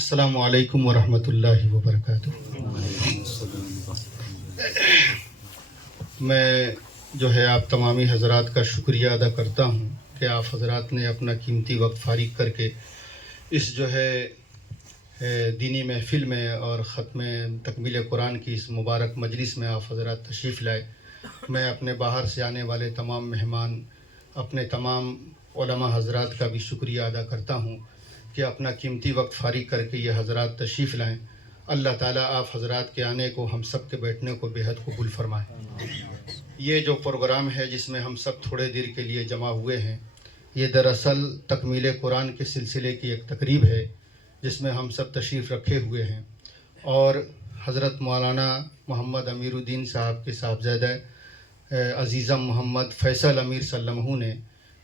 السلام علیکم ورحمۃ اللہ وبرکاتہ۔ میں جو ہے آپ تمامی حضرات کا شکریہ ادا کرتا ہوں کہ آپ حضرات نے اپنا قیمتی وقت فارغ کر کے اس جو ہے دینی محفل میں اور ختم تکمیل قرآن کی اس مبارک مجلس میں آپ حضرات تشریف لائے۔ میں اپنے باہر سے آنے والے تمام مہمان، اپنے تمام علماء حضرات کا بھی شکریہ ادا کرتا ہوں کہ اپنا قیمتی وقت فارغ کر کے یہ حضرات تشریف لائیں۔ اللہ تعالیٰ آپ حضرات کے آنے کو، ہم سب کے بیٹھنے کو بے حد قبول فرمائے۔ یہ جو پروگرام ہے جس میں ہم سب تھوڑے دیر کے لیے جمع ہوئے ہیں، یہ دراصل تکمیل قرآن کے سلسلے کی ایک تقریب ہے جس میں ہم سب تشریف رکھے ہوئے ہیں، اور حضرت مولانا محمد امیر الدین صاحب کے صاحبزادہ عزیزم محمد فیصل امیر صلی اللہ علیہ وسلم نے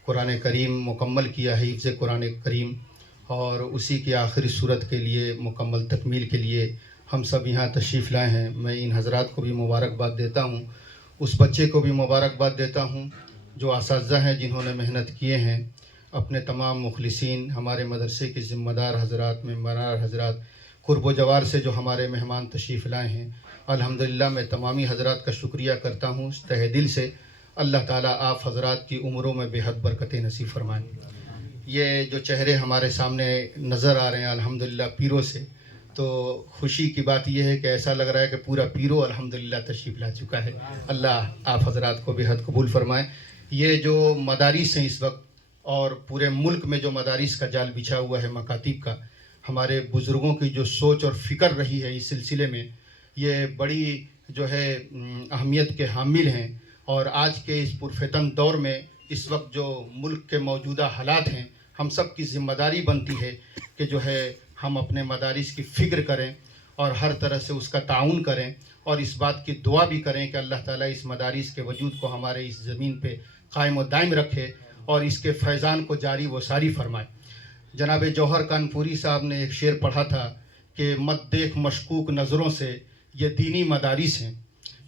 قرآن کریم مکمل کیا ہے، حفظ قرآن کریم، اور اسی کی آخری صورت کے لیے مکمل تکمیل کے لیے ہم سب یہاں تشریف لائے ہیں۔ میں ان حضرات کو بھی مبارکباد دیتا ہوں، اس بچے کو بھی مبارکباد دیتا ہوں جو اساتذہ ہیں جنہوں نے محنت کیے ہیں، اپنے تمام مخلصین، ہمارے مدرسے کے ذمہ دار حضرات، ممبران حضرات، قرب و جوار سے جو ہمارے مہمان تشریف لائے ہیں۔ الحمدللہ میں تمامی حضرات کا شکریہ کرتا ہوں تہہ دل سے۔ اللہ تعالیٰ آپ حضرات کی عمروں میں بے حد برکتیں نصیب فرمائیں۔ یہ جو چہرے ہمارے سامنے نظر آ رہے ہیں الحمدللہ پیروں سے، تو خوشی کی بات یہ ہے کہ ایسا لگ رہا ہے کہ پورا پیرو الحمدللہ تشریف لا چکا ہے۔ اللہ آپ حضرات کو بے حد قبول فرمائے۔ یہ جو مدارس ہیں اس وقت، اور پورے ملک میں جو مدارس کا جال بچھا ہوا ہے مکاتب کا، ہمارے بزرگوں کی جو سوچ اور فکر رہی ہے اس سلسلے میں، یہ بڑی جو ہے اہمیت کے حامل ہیں، اور آج کے اس پرفتن دور میں اس وقت جو ملک کے موجودہ حالات ہیں، ہم سب کی ذمہ داری بنتی ہے کہ جو ہے ہم اپنے مدارس کی فکر کریں اور ہر طرح سے اس کا تعاون کریں، اور اس بات کی دعا بھی کریں کہ اللہ تعالیٰ اس مدارس کے وجود کو ہمارے اس زمین پہ قائم و دائم رکھے اور اس کے فیضان کو جاری و ساری فرمائے۔ جناب جوہر کانپوری صاحب نے ایک شعر پڑھا تھا کہ مت دیکھ مشکوک نظروں سے، یہ دینی مدارس ہیں،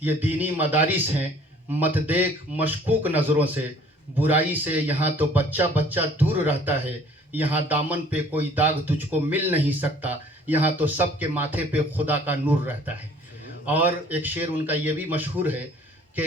یہ دینی مدارس ہیں، مت دیکھ مشکوک نظروں سے، برائی سے یہاں تو بچہ بچہ دور رہتا ہے، یہاں دامن پہ کوئی داغ تجھ کو مل نہیں سکتا، یہاں تو سب کے ماتھے پہ خدا کا نور رہتا ہے۔ اور ایک شعر ان کا یہ بھی مشہور ہے کہ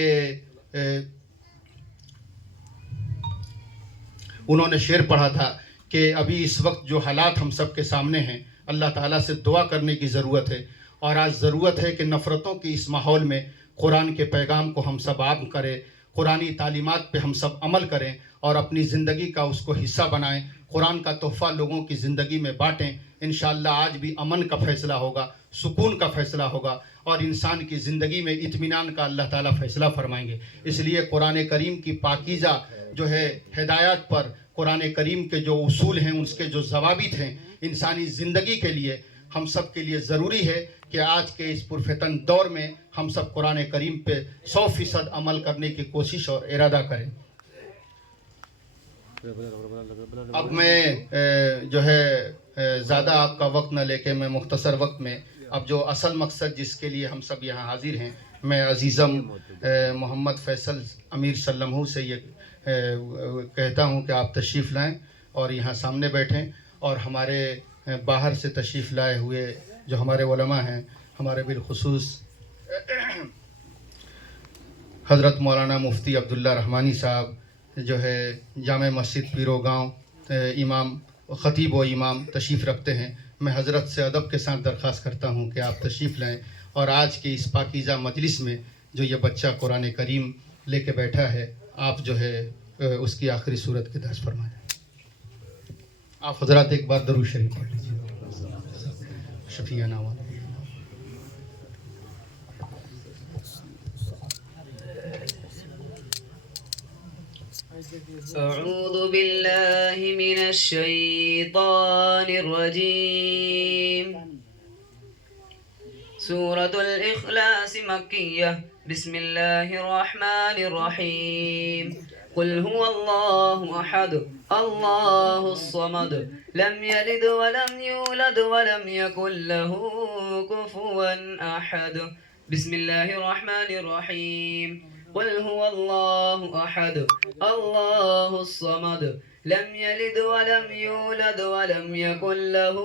انہوں نے شعر پڑھا تھا کہ ابھی اس وقت جو حالات ہم سب کے سامنے ہیں، اللہ تعالیٰ سے دعا کرنے کی ضرورت ہے، اور آج ضرورت ہے کہ نفرتوں کی اس ماحول میں قرآن کے پیغام کو ہم سب عام کریں، قرآنی تعلیمات پہ ہم سب عمل کریں اور اپنی زندگی کا اس کو حصہ بنائیں، قرآن کا تحفہ لوگوں کی زندگی میں بانٹیں۔ انشاءاللہ آج بھی امن کا فیصلہ ہوگا، سکون کا فیصلہ ہوگا، اور انسان کی زندگی میں اطمینان کا اللہ تعالیٰ فیصلہ فرمائیں گے۔ اس لیے قرآن کریم کی پاکیزہ جو ہے ہدایات پر، قرآن کریم کے جو اصول ہیں، اس کے جو ضوابط ہیں انسانی زندگی کے لیے، ہم سب کے لیے ضروری ہے کہ آج کے اس پرفتن دور میں ہم سب قرآن کریم پہ 100% عمل کرنے کی کوشش اور ارادہ کریں۔ اب میں جو ہے زیادہ آپ کا وقت نہ لے کے میں مختصر وقت میں اب جو اصل مقصد جس کے لیے ہم سب یہاں حاضر ہیں، میں عزیزم محمد فیصل امیر صلی اللہ علیہ وسلم سے یہ کہتا ہوں کہ آپ تشریف لائیں اور یہاں سامنے بیٹھیں، اور ہمارے باہر سے تشریف لائے ہوئے جو ہمارے علماء ہیں، ہمارے بالخصوص حضرت مولانا مفتی عبداللہ رحمانی صاحب جو ہے جامع مسجد پیرو گاؤں امام، خطیب و امام تشریف رکھتے ہیں، میں حضرت سے ادب کے ساتھ درخواست کرتا ہوں کہ آپ تشریف لائیں اور آج کے اس پاکیزہ مجلس میں جو یہ بچہ قرآن کریم لے کے بیٹھا ہے، آپ جو ہے اس کی آخری صورت کے درس فرمائیں۔ آپ حضرات ایک بار درود شریف پڑھ لیجیے۔ شفیعنا والا أعوذ بالله من الشيطان الرجيم. سورة الإخلاص مكية. بسم الله الرحمن الرحيم. قل هو الله أحد الله الصمد لم يلد ولم يولد ولم يكن له كفوا أحد. بسم الله الرحمن الرحيم. قل هو الله أحد الله الصمد لم يلد ولم يولد ولم يكن له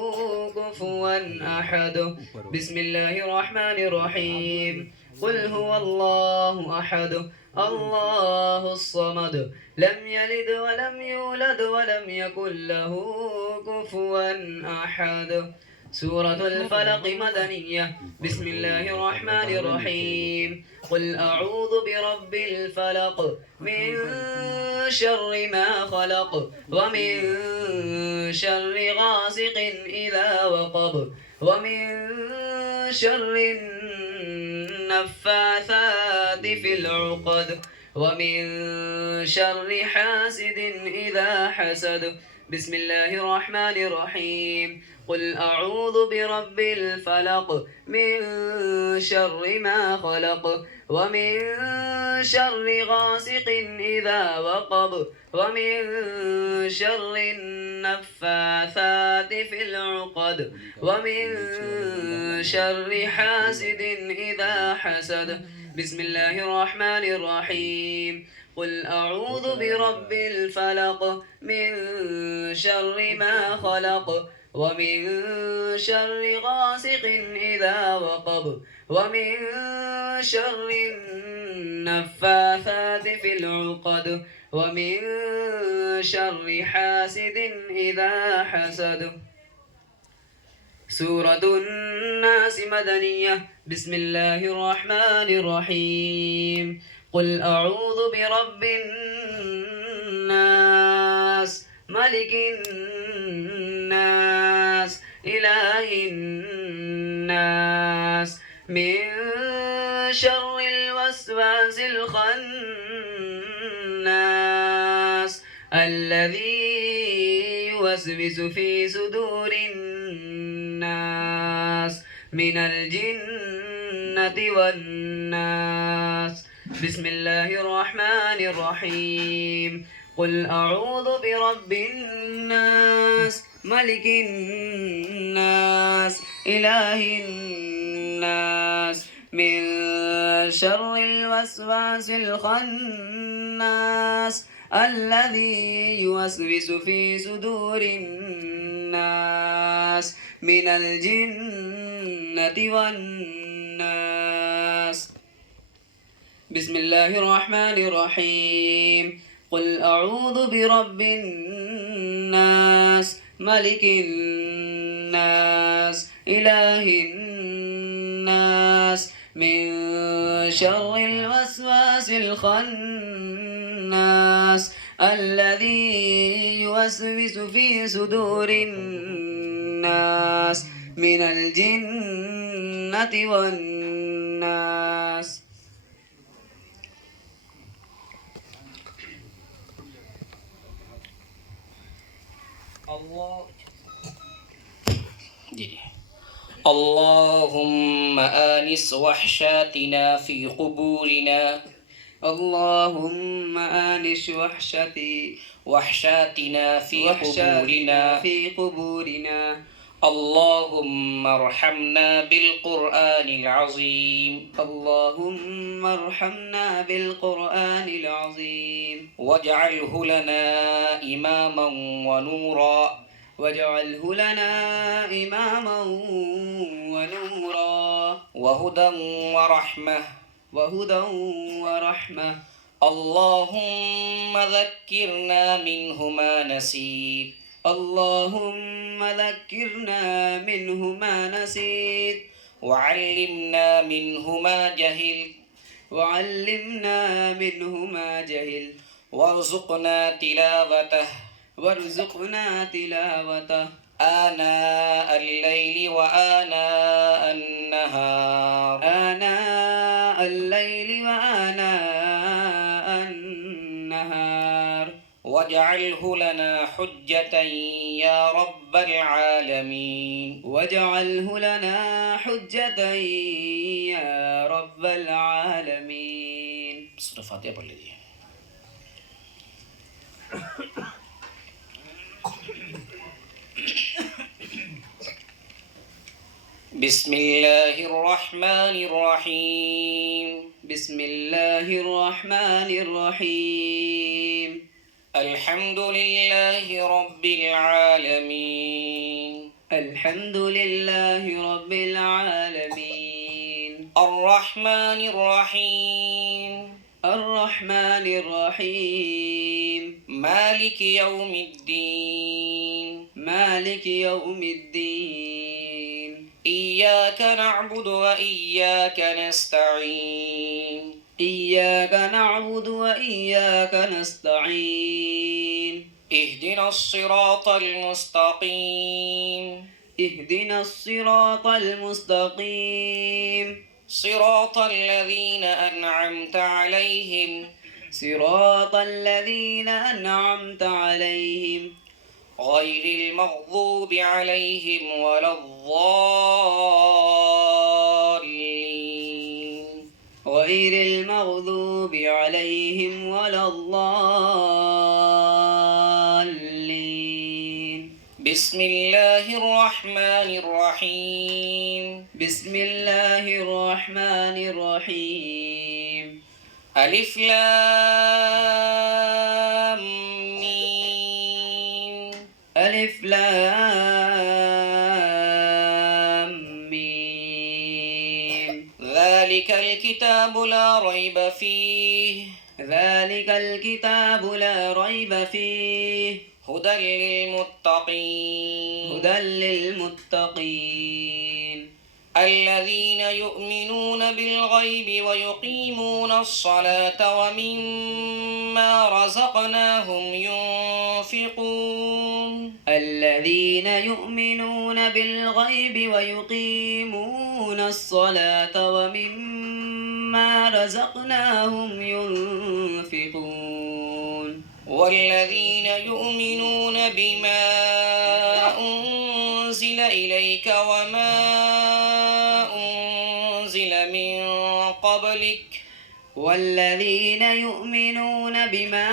كفوا أحد. بسم الله الرحمن الرحيم. قل هو الله أحد الله الصمد لم يلد ولم يولد ولم يكن له كفوا أحد. سورة الفلق مدنية. بسم الله الرحمن الرحيم. قل أعوذ برب الفلق من شر ما خلق ومن شر غاسق إذا وقب ومن شر النفاثات في العقد ومن شر حاسد إذا حسد. بسم الله الرحمن الرحيم. قل أعوذ برب الفلق من شر ما خلق ومن شر غاسق إذا وقب ومن شر النفاثات في العقد ومن شر حاسد إذا حسد. بسم الله الرحمن الرحيم. قل أعوذ برب الفلق من شر ما خلق ومن شر غاسق إذا وقب ومن شر النفاثات في العقد ومن شر حاسد إذا حسد. سورة الناس مدنية. بسم الله الرحمن الرحيم. قل أعوذ برب الناس ملك الناس إله الناس من شر الوسواس الخناس الذي يوسوس في صدور الناس من الجنة والناس. بسم الله الرحمن الرحيم. قل أعوذ برب الناس ملك الناس إله الناس من شر الوسواس الخناس الذي يوسوس في صدور الناس من الجنة والناس. بسم الله الرحمن الرحيم. قل أعوذ برب الناس ملك الناس إله الناس من شر الوسواس الخناس الذي يوسوس في صدور الناس من الجنة والناس. اللهم آنس وحشاتنا في قبورنا. اللهم آنس وحشاتنا في قبورنا. اللهم ارحمنا بالقرآن العظيم. اللهم ارحمنا بالقرآن العظيم. واجعله لنا إماما ونورا. واجعله لنا إماما ونورا وهدى ورحمة. اللهم ذكرنا منه ما نسيت. اللهم ذكرنا منه ما نسيت. وعلمنا منه ما جهلت. وارزقنا تلاوته آناء الليل وآناء النهار. واجعله لنا حجة يا رب العالمين. سورة فاتحة پڑھ لیجیے. بسم الله الرحمن الرحيم. بسم الله الرحمن الرحيم. الحمد لله رب العالمين. الحمد لله رب العالمين. الرحمن الرحيم. الرحمن الرحيم. مالك يوم الدين. مالك يوم الدين. إياك نعبد وإياك نستعين. إياك نعبد وإياك نستعين. اهدنا الصراط المستقيم. اهدنا الصراط المستقيم. صراط الذين أنعمت عليهم. صراط الذين أنعمت عليهم. غير المغضوب عليهم ولا الضالين. غير المغضوب عليهم ولا الضالين. بسم الله الرحمن الرحيم. بسم الله الرحمن الرحيم. ألف لام ميم. ألف لام ميم. ذلك الكتاب لا ريب فيه. ذلك الكتاب لا ريب فيه. هدى للمتقين. هدى للمتقين. الذين يؤمنون بالغيب ويقيمون الصلاة ومما رزقناهم ينفقون. الذين يؤمنون بالغيب ويقيمون الصلاة ومما رزقناهم ينفقون. والذين يؤمنون بما أنزل إليك وما أنزل من قبلك. والذين يؤمنون بما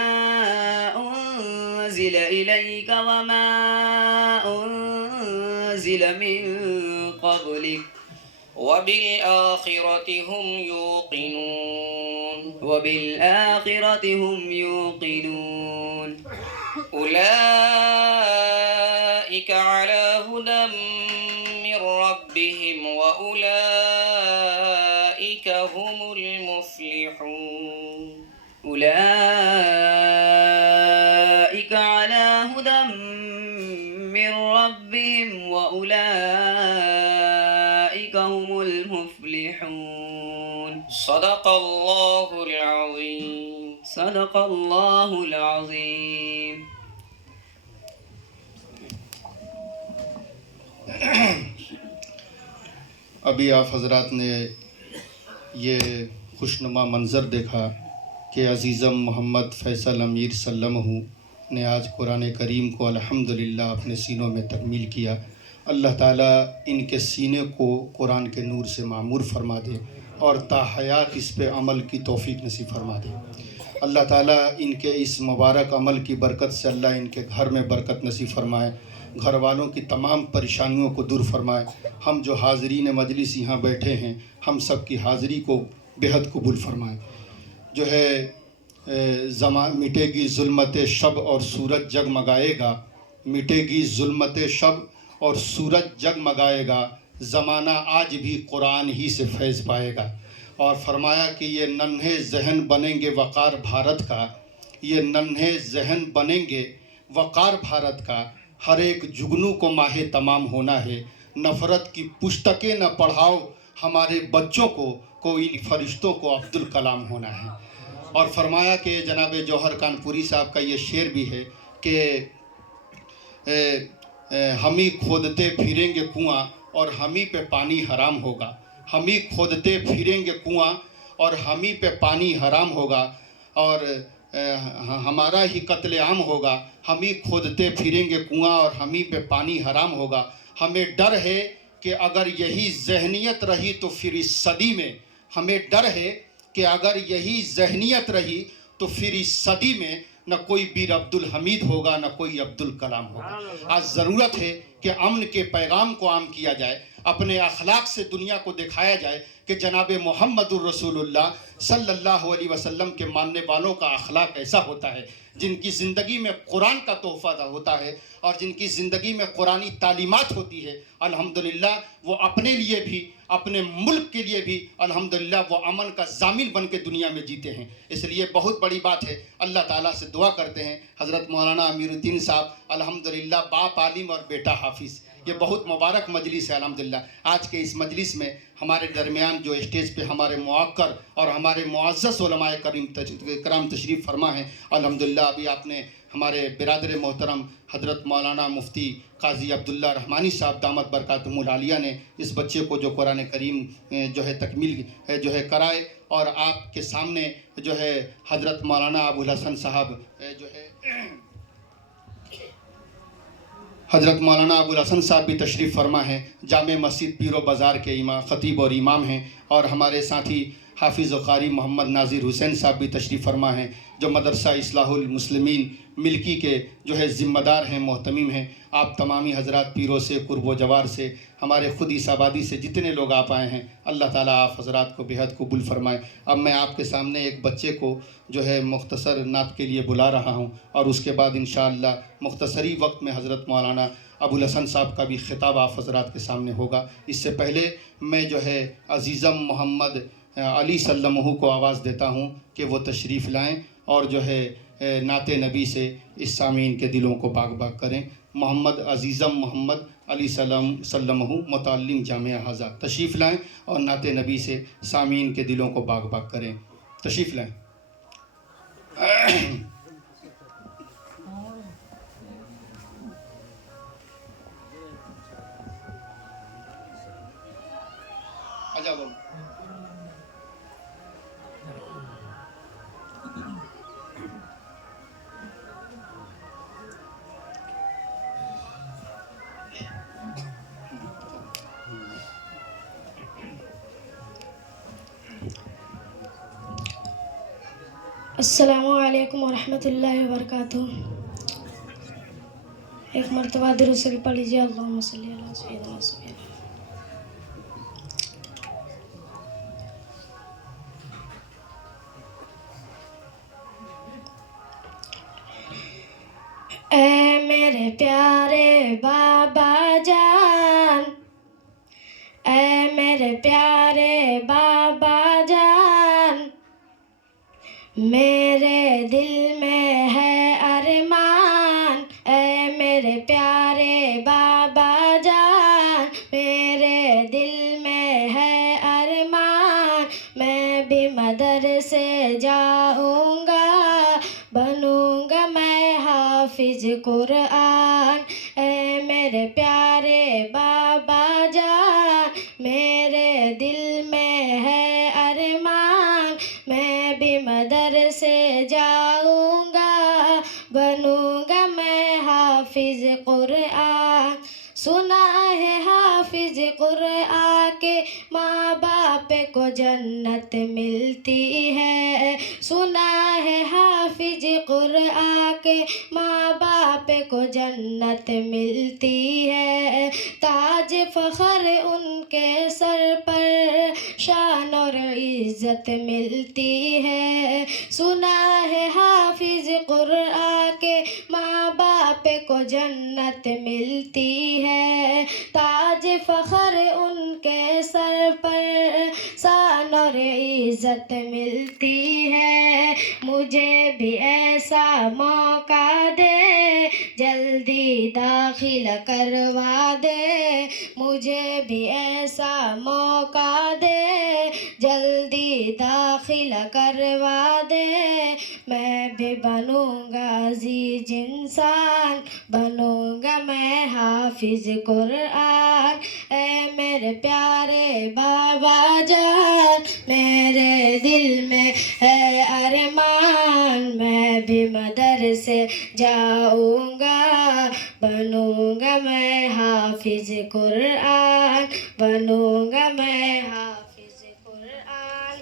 أنزل إليك وما أنزل من قبلك وبالآخرة هم يوقنون. وبالآخرة هم يوقنون. أولئك على هدى من ربهم وأولئك هم المفلحون. أولئك على هدى من ربهم وأولئك هم المفلحون. صدق الله العظيم. صدق الله العظيم. ابھی آپ حضرات نے یہ خوشنما منظر دیکھا کہ عزیزم محمد فیصل امیر سلمہ نے آج قرآن کریم کو الحمدللہ اپنے سینوں میں تکمیل کیا. اللہ تعالیٰ ان کے سینے کو قرآن کے نور سے معمور فرما دے اور تا حیات اس پہ عمل کی توفیق نصیب فرما دے. اللہ تعالیٰ ان کے اس مبارک عمل کی برکت سے اللہ ان کے گھر میں برکت نصیب فرمائے، گھر والوں کی تمام پریشانیوں کو دور فرمائے. ہم جو حاضرین مجلس یہاں بیٹھے ہیں ہم سب کی حاضری کو بہت قبول فرمائے. جو ہے مٹے گی ظلمت شب اور سورج جگمگائے گا. مٹے گی ظلمت شب اور سورج جگمگائے گا. زمانہ آج بھی قرآن ہی سے فیض پائے گا. اور فرمایا کہ یہ ننھے ذہن بنیں گے وقار بھارت کا. یہ ننھے ذہن بنیں گے وقار بھارت کا. ہر ایک جگنو کو ماہ تمام ہونا ہے. نفرت کی پستکیں نہ پڑھاؤ ہمارے بچوں کو ان فرشتوں کو عبدالکلام ہونا ہے. اور فرمایا کہ جناب جوہر کانپوری صاحب کا یہ شعر بھی ہے کہ ہم ہی کھودتے پھریں گے کنواں اور ہم ہی پہ پانی حرام ہوگا. ہم ہی کھودتے پھریں گے کنواں اور ہم ہی پہ پانی حرام ہوگا اور ہمارا ہی قتل عام ہوگا. ہم ہی کھودتے پھریں گے کنواں اور ہم ہی پہ پانی حرام ہوگا. ہمیں ڈر ہے کہ اگر یہی ذہنیت رہی تو پھر اس صدی میں ہمیں ڈر ہے کہ اگر یہی ذہنیت رہی تو پھر اس صدی میں نہ کوئی بیر عبدالحمید ہوگا نہ کوئی عبدالکلام ہوگا. آج ضرورت ہے کہ امن کے پیغام کو عام کیا جائے. اپنے اخلاق سے دنیا کو دکھایا جائے کہ جناب محمد الرسول اللہ صلی اللہ علیہ وسلم کے ماننے والوں کا اخلاق ایسا ہوتا ہے، جن کی زندگی میں قرآن کا تحفہ ہوتا ہے اور جن کی زندگی میں قرآنی تعلیمات ہوتی ہے، الحمدللہ وہ اپنے لیے بھی اپنے ملک کے لیے بھی الحمدللہ وہ امن کا ضامن بن کے دنیا میں جیتے ہیں۔ اس لیے بہت بڑی بات ہے، اللہ تعالیٰ سے دعا کرتے ہیں حضرت مولانا امیر الدین صاحب الحمدللہ باپ عالم اور بیٹا حافظ، یہ بہت مبارک مجلس ہے الحمدللہ۔ آج کے اس مجلس میں ہمارے درمیان جو اسٹیج پہ ہمارے موقر اور ہمارے معزز علماء کرام تشریف فرما ہیں الحمدللہ، ابھی آپ نے ہمارے برادر محترم حضرت مولانا مفتی قاضی عبداللہ رحمانی صاحب دامت برکاتہم العالیہ نے اس بچے کو جو قرآن کریم جو ہے تکمیل جو ہے کرائے، اور آپ کے سامنے جو ہے حضرت مولانا ابوالحسن صاحب جو ہے حضرت مولانا ابوالحسن صاحب بھی تشریف فرما ہیں، جامع مسجد پیر و بازار کے خطیب اور امام ہیں، اور ہمارے ساتھی حافظ و قاری محمد ناظر حسین صاحب بھی تشریف فرما ہیں، جو مدرسہ اصلاح المسلمین ملکی کے جو ہے ذمہ دار ہیں، محتمم ہیں۔ آپ تمامی حضرات پیروں سے، قرب و جوار سے، ہمارے خود اس آبادی سے جتنے لوگ آپ آئے ہیں، اللہ تعالیٰ آپ حضرات کو بہت قبول فرمائے۔ اب میں آپ کے سامنے ایک بچے کو جو ہے مختصر نعت کے لیے بلا رہا ہوں، اور اس کے بعد انشاءاللہ مختصری وقت میں حضرت مولانا ابوالحسن صاحب کا بھی خطاب آپ حضرات کے سامنے ہوگا۔ اس سے پہلے میں جو ہے عزیزم محمد علی سلمہ کو آواز دیتا ہوں کہ وہ تشریف لائیں اور جو ہے نعت نبی سے اس سامعین کے دلوں کو باغ باغ کریں۔ محمد عزیزم محمد علی سلمہ متعلم جامعہ حاضہ تشریف لائیں اور نعت نبی سے سامعین کے دلوں کو باغ باغ کریں، تشریف لائیں۔ السلام علیکم ورحمۃ اللہ وبرکاتہ۔ ایک مرتبہ درود شریف پڑھ لیجیے، اللہم صلی علی سیدنا سیدنا۔ اے میرے پیارے بابا جان، اے میرے پیارے بابا جان، میرے دل میں ہے ارمان، اے میرے پیارے بابا جان، میرے دل میں ہے ارمان، میں بھی مدرسے جاؤں گا، بنوں گا میں حافظ قرآن، اے میرے پیارے بابا جان، میرے دل میں ہے ارمان، میں بھی مدرسے جاؤں گا، بنوں گا میں حافظ قرآن۔ سنا ہے حافظ قرآن کے ماں باپ کو جنت ملتی ہے، سنا ہے حافظ قرآن کے ماں باپ کو جنت ملتی ہے، تاج فخر ان کے سر پر شان اور عزت ملتی ہے، سنا ہے حافظ قرآن کے ماں باپ کو جنت ملتی ہے، تاج فخر ان کے سر پر شان اور عزت ملتی ہے، مجھے بھی ایسا موقع دے، جلدی داخل کروا دے، مجھے بھی ایسا موقع دے، جلدی داخل کروا دے، میں بھی بنوں گا عزیز انسان، بنوں گا میں حافظ قرآن، اے میرے پیارے بابا جان، میرے دل میں ہے ارمان، میں بھی مدرسے جاؤں گا، بنوں گا میں حافظ قرآن، بنوں گا میں حافظ قرآن۔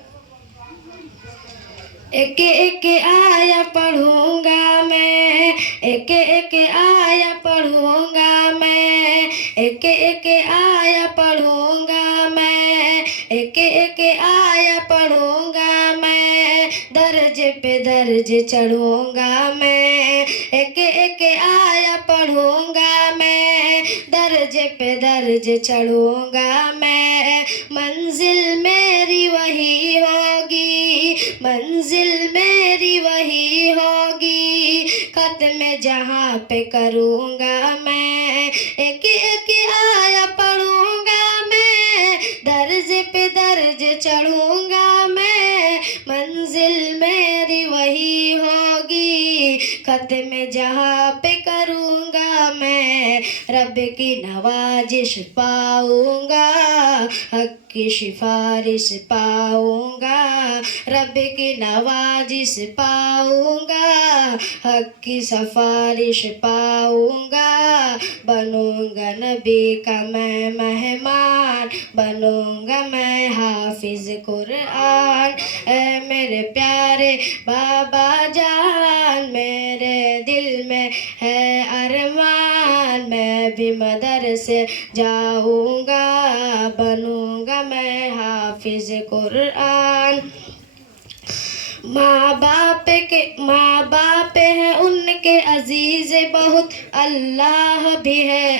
ایک ایک آیا پڑھوں گا میں، ایک ایک آیا پڑھوں گا میں، ایک ایک آیا پڑھوں گا میں، ایک ایک آیا پڑھوں گا میں، درجے پہ درجے چڑھوں گا میں، ایک ایک آیا پڑھوں گا میں، درجے پہ درجے چڑھوں گا میں، منزل میری وہی ہوگی، منزل میری وہی ہوگی، ختم جہاں پہ کروں گا میں، ایک ایک آیا پڑھوں گا میں، درجے پہ درجے چڑھوں گا میں، منزل میری وہی ہوگی، ختم جہاں پہ کروں گا میں، رب کی نوازش پاؤں گا، حق کی سفارش پاؤں گا، رب کی نوازش پاؤں گا، حق کی سفارش پاؤں گا، بنوں گا نبی کا میں مہمان، بنوں گا میں حافظ قرآن، اے میرے پیارے بابا جان، میرے دل میں ہے ارمان، میں بھی مدرسے جاؤں گا، بنوں گا میں حافظ قرآن، ماں باپ ہے ان کے عزیز بہت، اللہ بھی ہے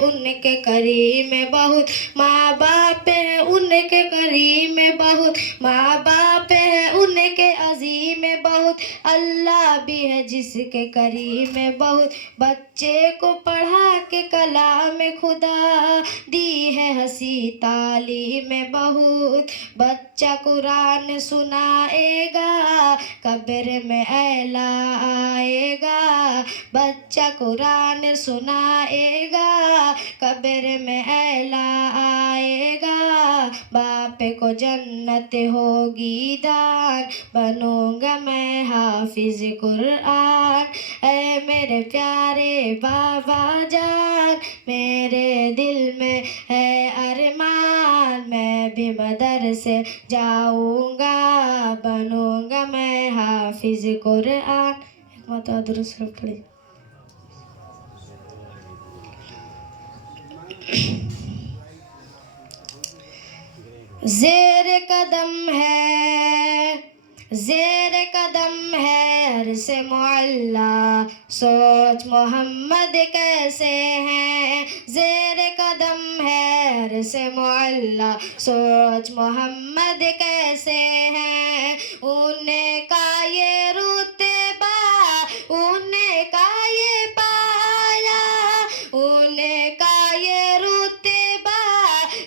ان کے کریم بہت، ماں باپ ہے ان کے کریم بہت، ماں باپ ہے ان کے عظیم بہت، اللہ بھی ہے جس کے کریم بہت، بچے کو پڑھا کے کلام خدا دی ہے ہنسی تعلیم بہت، بچہ قرآن سنائے گا قبر میں اعلیٰ آئے گا، بچہ قرآن سنائے گا قبر میں اعلیٰ آئے گا، باپ کو جنت ہوگی دان، بنوں گا میں حافظ قرآن، اے میرے پیارے بابا جان، میرے دل میں ہے ارمان، میں بھی مدرسے جاؤں گا، بنوں گا میں حافظ قرآن، ایک مرتبہ درود شریف پڑھیے۔ زیر قدم ہے عرص معلا، سوچ محمد کیسے ہیں، زیر قدم ہے عرص معلا، سوچ محمد کیسے ہیں، انہیں کا یہ رتبہ، انہیں کا یہ پایا، انہیں کا یہ رتبہ،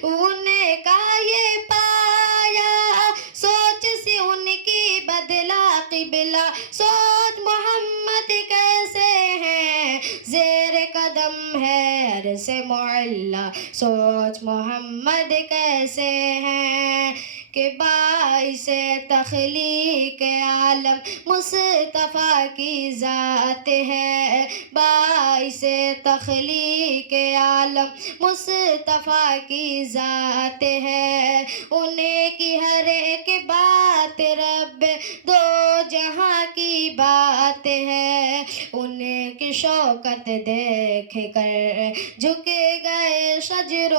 انہیں کا یہ پایا، سوچ سے ان کی بدلا قبلہ، سوچ محمد کیسے ہیں، زیر قدم ہے عرص معلا، سوچ محمد کیسے ہیں، کہ باعث تخلیق عالم مصطفیٰ کی ذات ہے، باعث تخلیق عالم مصطفیٰ کی ذات ہے، انہیں کی ہر ایک بات رب دو جہاں کی بات ہے، انہیں کی شوکت دیکھ کر جھکے گئے شجر و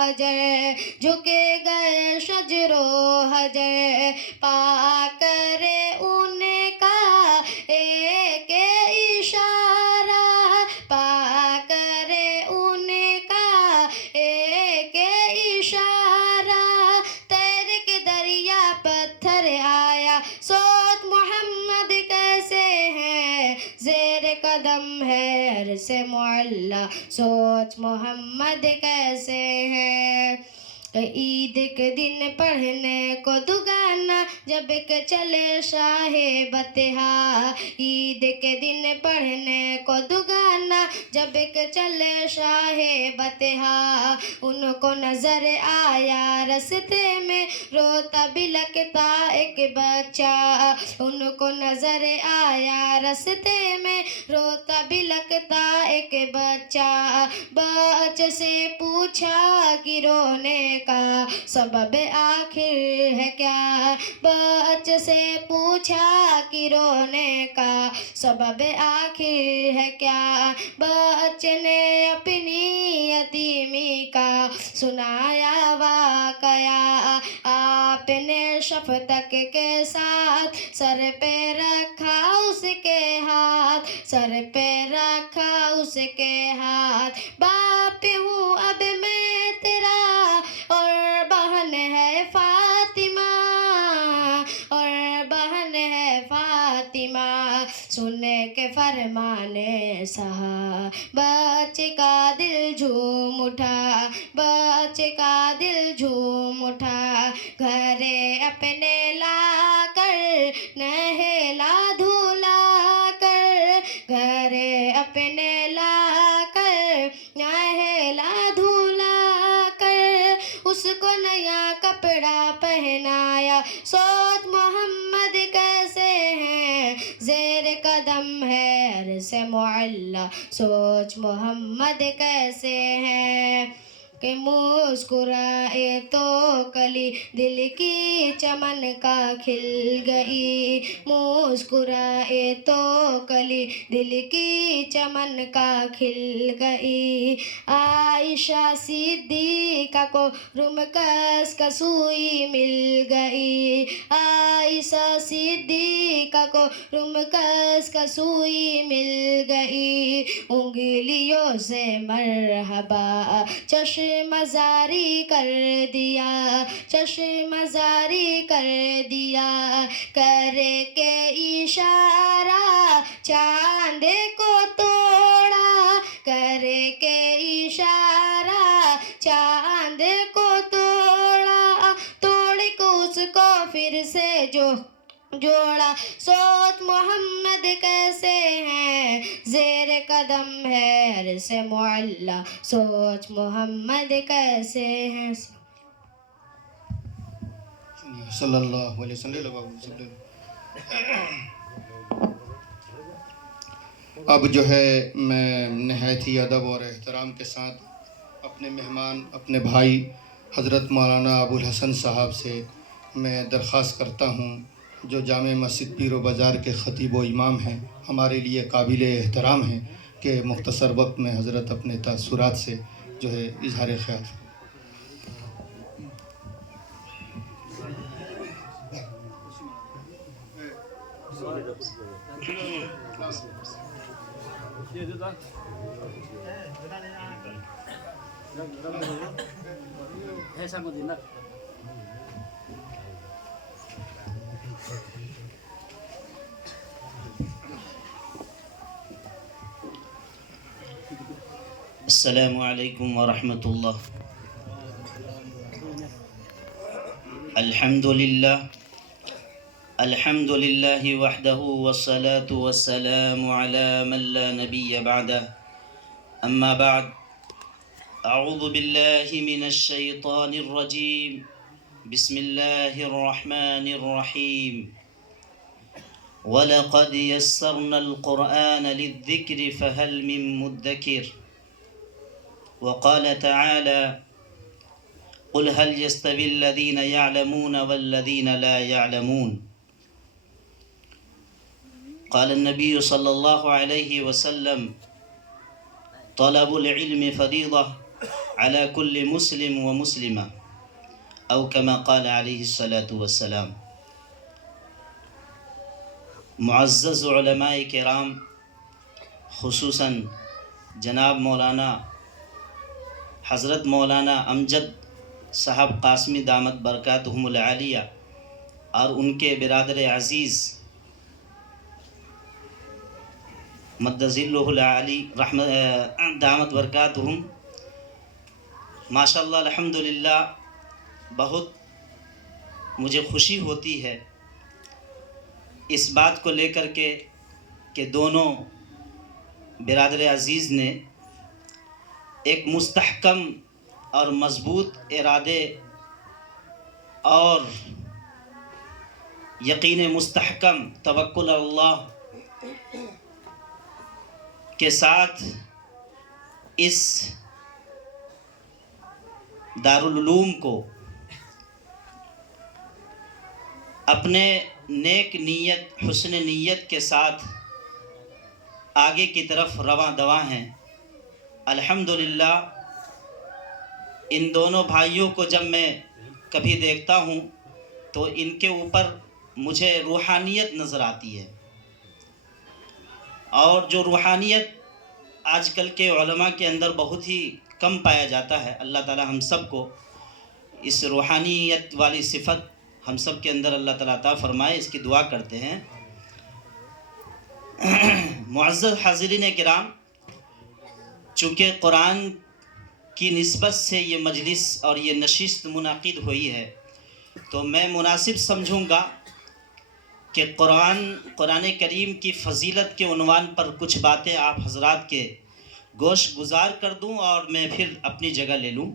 حجر، جھکے گئے شجر و حجر، پا کرے انہیں کا ایک اشارہ، پا کرے انہیں کا ایک اشارہ، تیر کے دریا پتھر آیا، سوچ محمد کیسے ہیں، زیر قدم ہے عرص معلا، سوچ محمد کیسے ہیں، عید کے دن پڑھنے کو دگانا جب کہ چلے شاہ بطحا، عید کے دن پڑھنے کو دگانا جب کہ چلے شاہ بطحا، ان کو نظر آیا رستے میں روتا بلکتا ایک بچہ، ان کو نظر آیا رستے میں روتا بلکتا ایک بچہ، بچے سے پوچھا کہ رونے کا سبب آخر ہے کیا، بچے سے پوچھا کہ رونے کا سبب آخر ہے کیا، بچے نے اپنی سنایا واقعہ آپ نے شفقت کے ساتھ سر پہ رکھا اس کے ہاتھ سر پہ رکھا اس کے ہاتھ باپ ہوں اب میں تیرا اور بہن ہے فاطمہ اور بہن ہے فاطمہ سن کے فرمانے بچے کا دل جھوم اٹھا بچے کا دل جھوم اٹھا گھرے اپنے لا کر نہلا دھلا کر گھرے اپنے لا کر نہلا دھلا کر اس کو نیا کپڑا پہنایا سوچ محمد کیسے ہیں زیر قدم ہے عرش معلی سوچ محمد کیسے ہیں کہ مسکرائے تو کلی دل کی چمن کا کھل گئی مسکرائے تو کلی دل کی چمن کا کھل گئی عائشہ صدیقہ کو رمکس کا سوئی مل گئی عائشہ صدیقہ کو رمکس کا سوئی مل گئی انگلیوں سے مرحبا چشم زاری کر دیا چشم زاری کر دیا کر کے اشارہ چاند کو توڑا کر کے اشارہ چاند کو توڑا توڑ کو اس کو پھر سے جوڑا سوچ محمد کیسے ہیں زیر قدم ہے عرش معلی سوچ محمد کیسے ہیں صلی اللہ علیہ وسلم. اب جو ہے میں نہایت ہی ادب اور احترام کے ساتھ اپنے مہمان اپنے بھائی حضرت مولانا ابو الحسن صاحب سے میں درخواست کرتا ہوں جو جامع مسجد پیر و بازار کے خطیب و امام ہیں ہمارے لیے قابل احترام ہیں کہ مختصر وقت میں حضرت اپنے تاثرات سے جو ہے اظہار خیال. السلام علیکم ورحمۃ اللہ. الحمد للہ وحدہ والصلاة والسلام علی من لا نبی بعدہ. اما بعد اعوذ باللہ من الشیطان الرجیم بسم اللہ الرحمن الرحیم. وَلَقَدْ يَسَّرْنَا الْقُرْآنَ لِلذِّكْرِ فَهَلْ مِن مُدَّكِرٍ. وقال تعالى قل هل يستوي الذين يعلمون والذين لا يعلمون. قال النبي صلى الله عليه وسلم طلب العلم فريضة على كل مسلم ومسلمة أو كما قال عليه الصلاة والسلام. معزز علماء کرام خصوصاً جناب مولانا حضرت مولانا امجد صاحب قاسمی دامت برکاتہم العالیہ اور ان کے برادر عزیز مد ظلہ العالی دامت برکاتہم. ماشاء اللہ الحمدللہ بہت مجھے خوشی ہوتی ہے اس بات کو لے کر کے کہ دونوں برادر عزیز نے ایک مستحکم اور مضبوط ارادے اور یقین مستحکم توکل اللہ کے ساتھ اس دارالعلوم کو اپنے نیک نیت حسن نیت کے ساتھ آگے کی طرف رواں دواں ہیں. الحمدللہ ان دونوں بھائیوں کو جب میں کبھی دیکھتا ہوں تو ان کے اوپر مجھے روحانیت نظر آتی ہے، اور جو روحانیت آج کل کے علماء کے اندر بہت ہی کم پایا جاتا ہے۔ اللہ تعالی ہم سب کو اس روحانیت والی صفت ہم سب کے اندر اللہ تعالیٰ عطا فرمائے، اس کی دعا کرتے ہیں۔ معزز حاضرین کرام، چونکہ قرآن کی نسبت سے یہ مجلس اور یہ نشست منعقد ہوئی ہے، تو میں مناسب سمجھوں گا کہ قرآن کریم کی فضیلت کے عنوان پر کچھ باتیں آپ حضرات کے گوش گزار کر دوں اور میں پھر اپنی جگہ لے لوں۔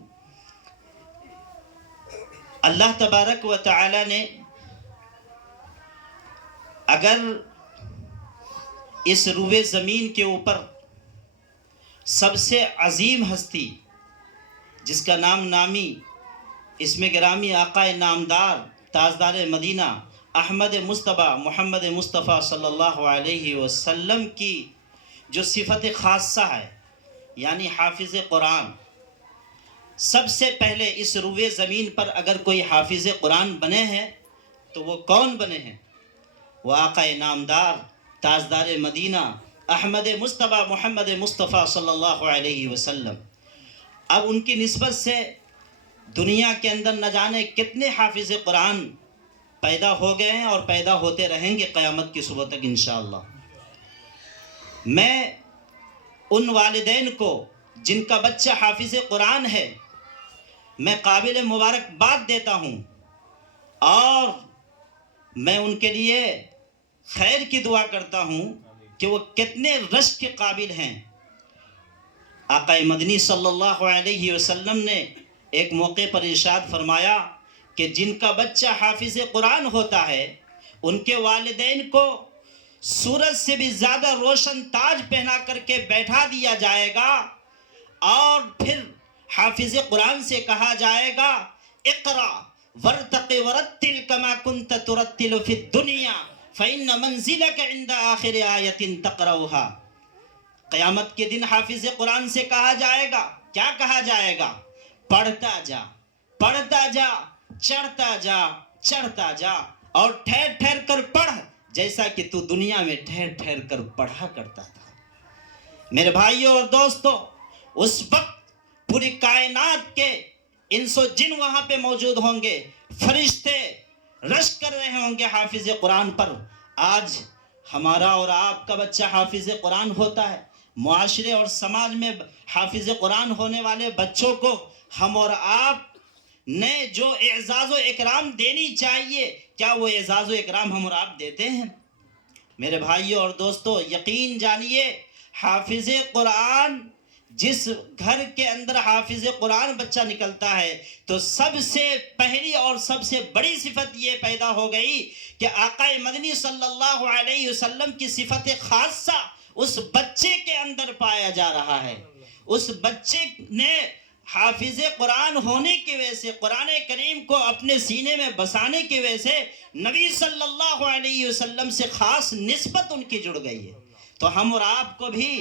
اللہ تبارک و تعالی نے اگر اس روئے زمین کے اوپر سب سے عظیم ہستی جس کا نام نامی اسم گرامی آقا نامدار تاجدار مدینہ احمد مصطفیٰ محمد مصطفیٰ صلی اللہ علیہ وسلم کی جو صفت خاصہ ہے، یعنی حافظ قرآن، سب سے پہلے اس روئے زمین پر اگر کوئی حافظ قرآن بنے ہیں تو وہ کون بنے ہیں؟ وہ آقا نامدار تاجدار مدینہ احمد مصطفیٰ محمد مصطفیٰ صلی اللہ علیہ وسلم۔ اب ان کی نسبت سے دنیا کے اندر نہ جانے کتنے حافظ قرآن پیدا ہو گئے ہیں اور پیدا ہوتے رہیں گے قیامت کی صبح تک انشاءاللہ۔ میں ان والدین کو جن کا بچہ حافظ قرآن ہے میں قابل مبارکباد دیتا ہوں، اور میں ان کے لیے خیر کی دعا کرتا ہوں کہ وہ کتنے رشک کے قابل ہیں۔ آقا مدنی صلی اللہ علیہ وسلم نے ایک موقع پر ارشاد فرمایا کہ جن کا بچہ حافظ قرآن ہوتا ہے ان کے والدین کو سورج سے بھی زیادہ روشن تاج پہنا کر کے بیٹھا دیا جائے گا، اور پھر حافظ قرآن سے کہا جائے گا اقرا ورتق ورتل کما کنت ترتل فی الدنیا فإن منزلک عند آخر آیت تقرأها۔ قیامت کے دن حافظ قرآن سے کہا جائے گا، کیا کہا جائے گا؟ پڑھتا جا، پڑھتا جا، چڑھتا جا، چڑھتا جا، اور ٹھہر ٹھہر کر پڑھ جیسا کہ تو دنیا میں ٹھہر ٹھہر کر پڑھا کرتا تھا۔ میرے بھائیوں اور دوستوں، اس وقت پوری کائنات کے انس و جن وہاں پہ موجود ہوں گے، فرشتے رشک کر رہے ہوں گے حافظ قرآن پر۔ آج ہمارا اور آپ کا بچہ حافظ قرآن ہوتا ہے، معاشرے اور سماج میں حافظ قرآن ہونے والے بچوں کو ہم اور آپ نے جو اعزاز و اکرام دینی چاہیے، کیا وہ اعزاز و اکرام ہم اور آپ دیتے ہیں؟ میرے بھائیوں اور دوستوں، یقین جانیے حافظ قرآن، جس گھر کے اندر حافظ قرآن بچہ نکلتا ہے تو سب سے پہلی اور سب سے بڑی صفت یہ پیدا ہو گئی کہ آقا مدنی صلی اللہ علیہ وسلم کی صفت خاصہ اس بچے کے اندر پایا جا رہا ہے۔ اس بچے نے حافظ قرآن ہونے کی وجہ سے، قرآن کریم کو اپنے سینے میں بسانے کی وجہ سے نبی صلی اللہ علیہ وسلم سے خاص نسبت ان کی جڑ گئی ہے۔ تو ہم اور آپ کو بھی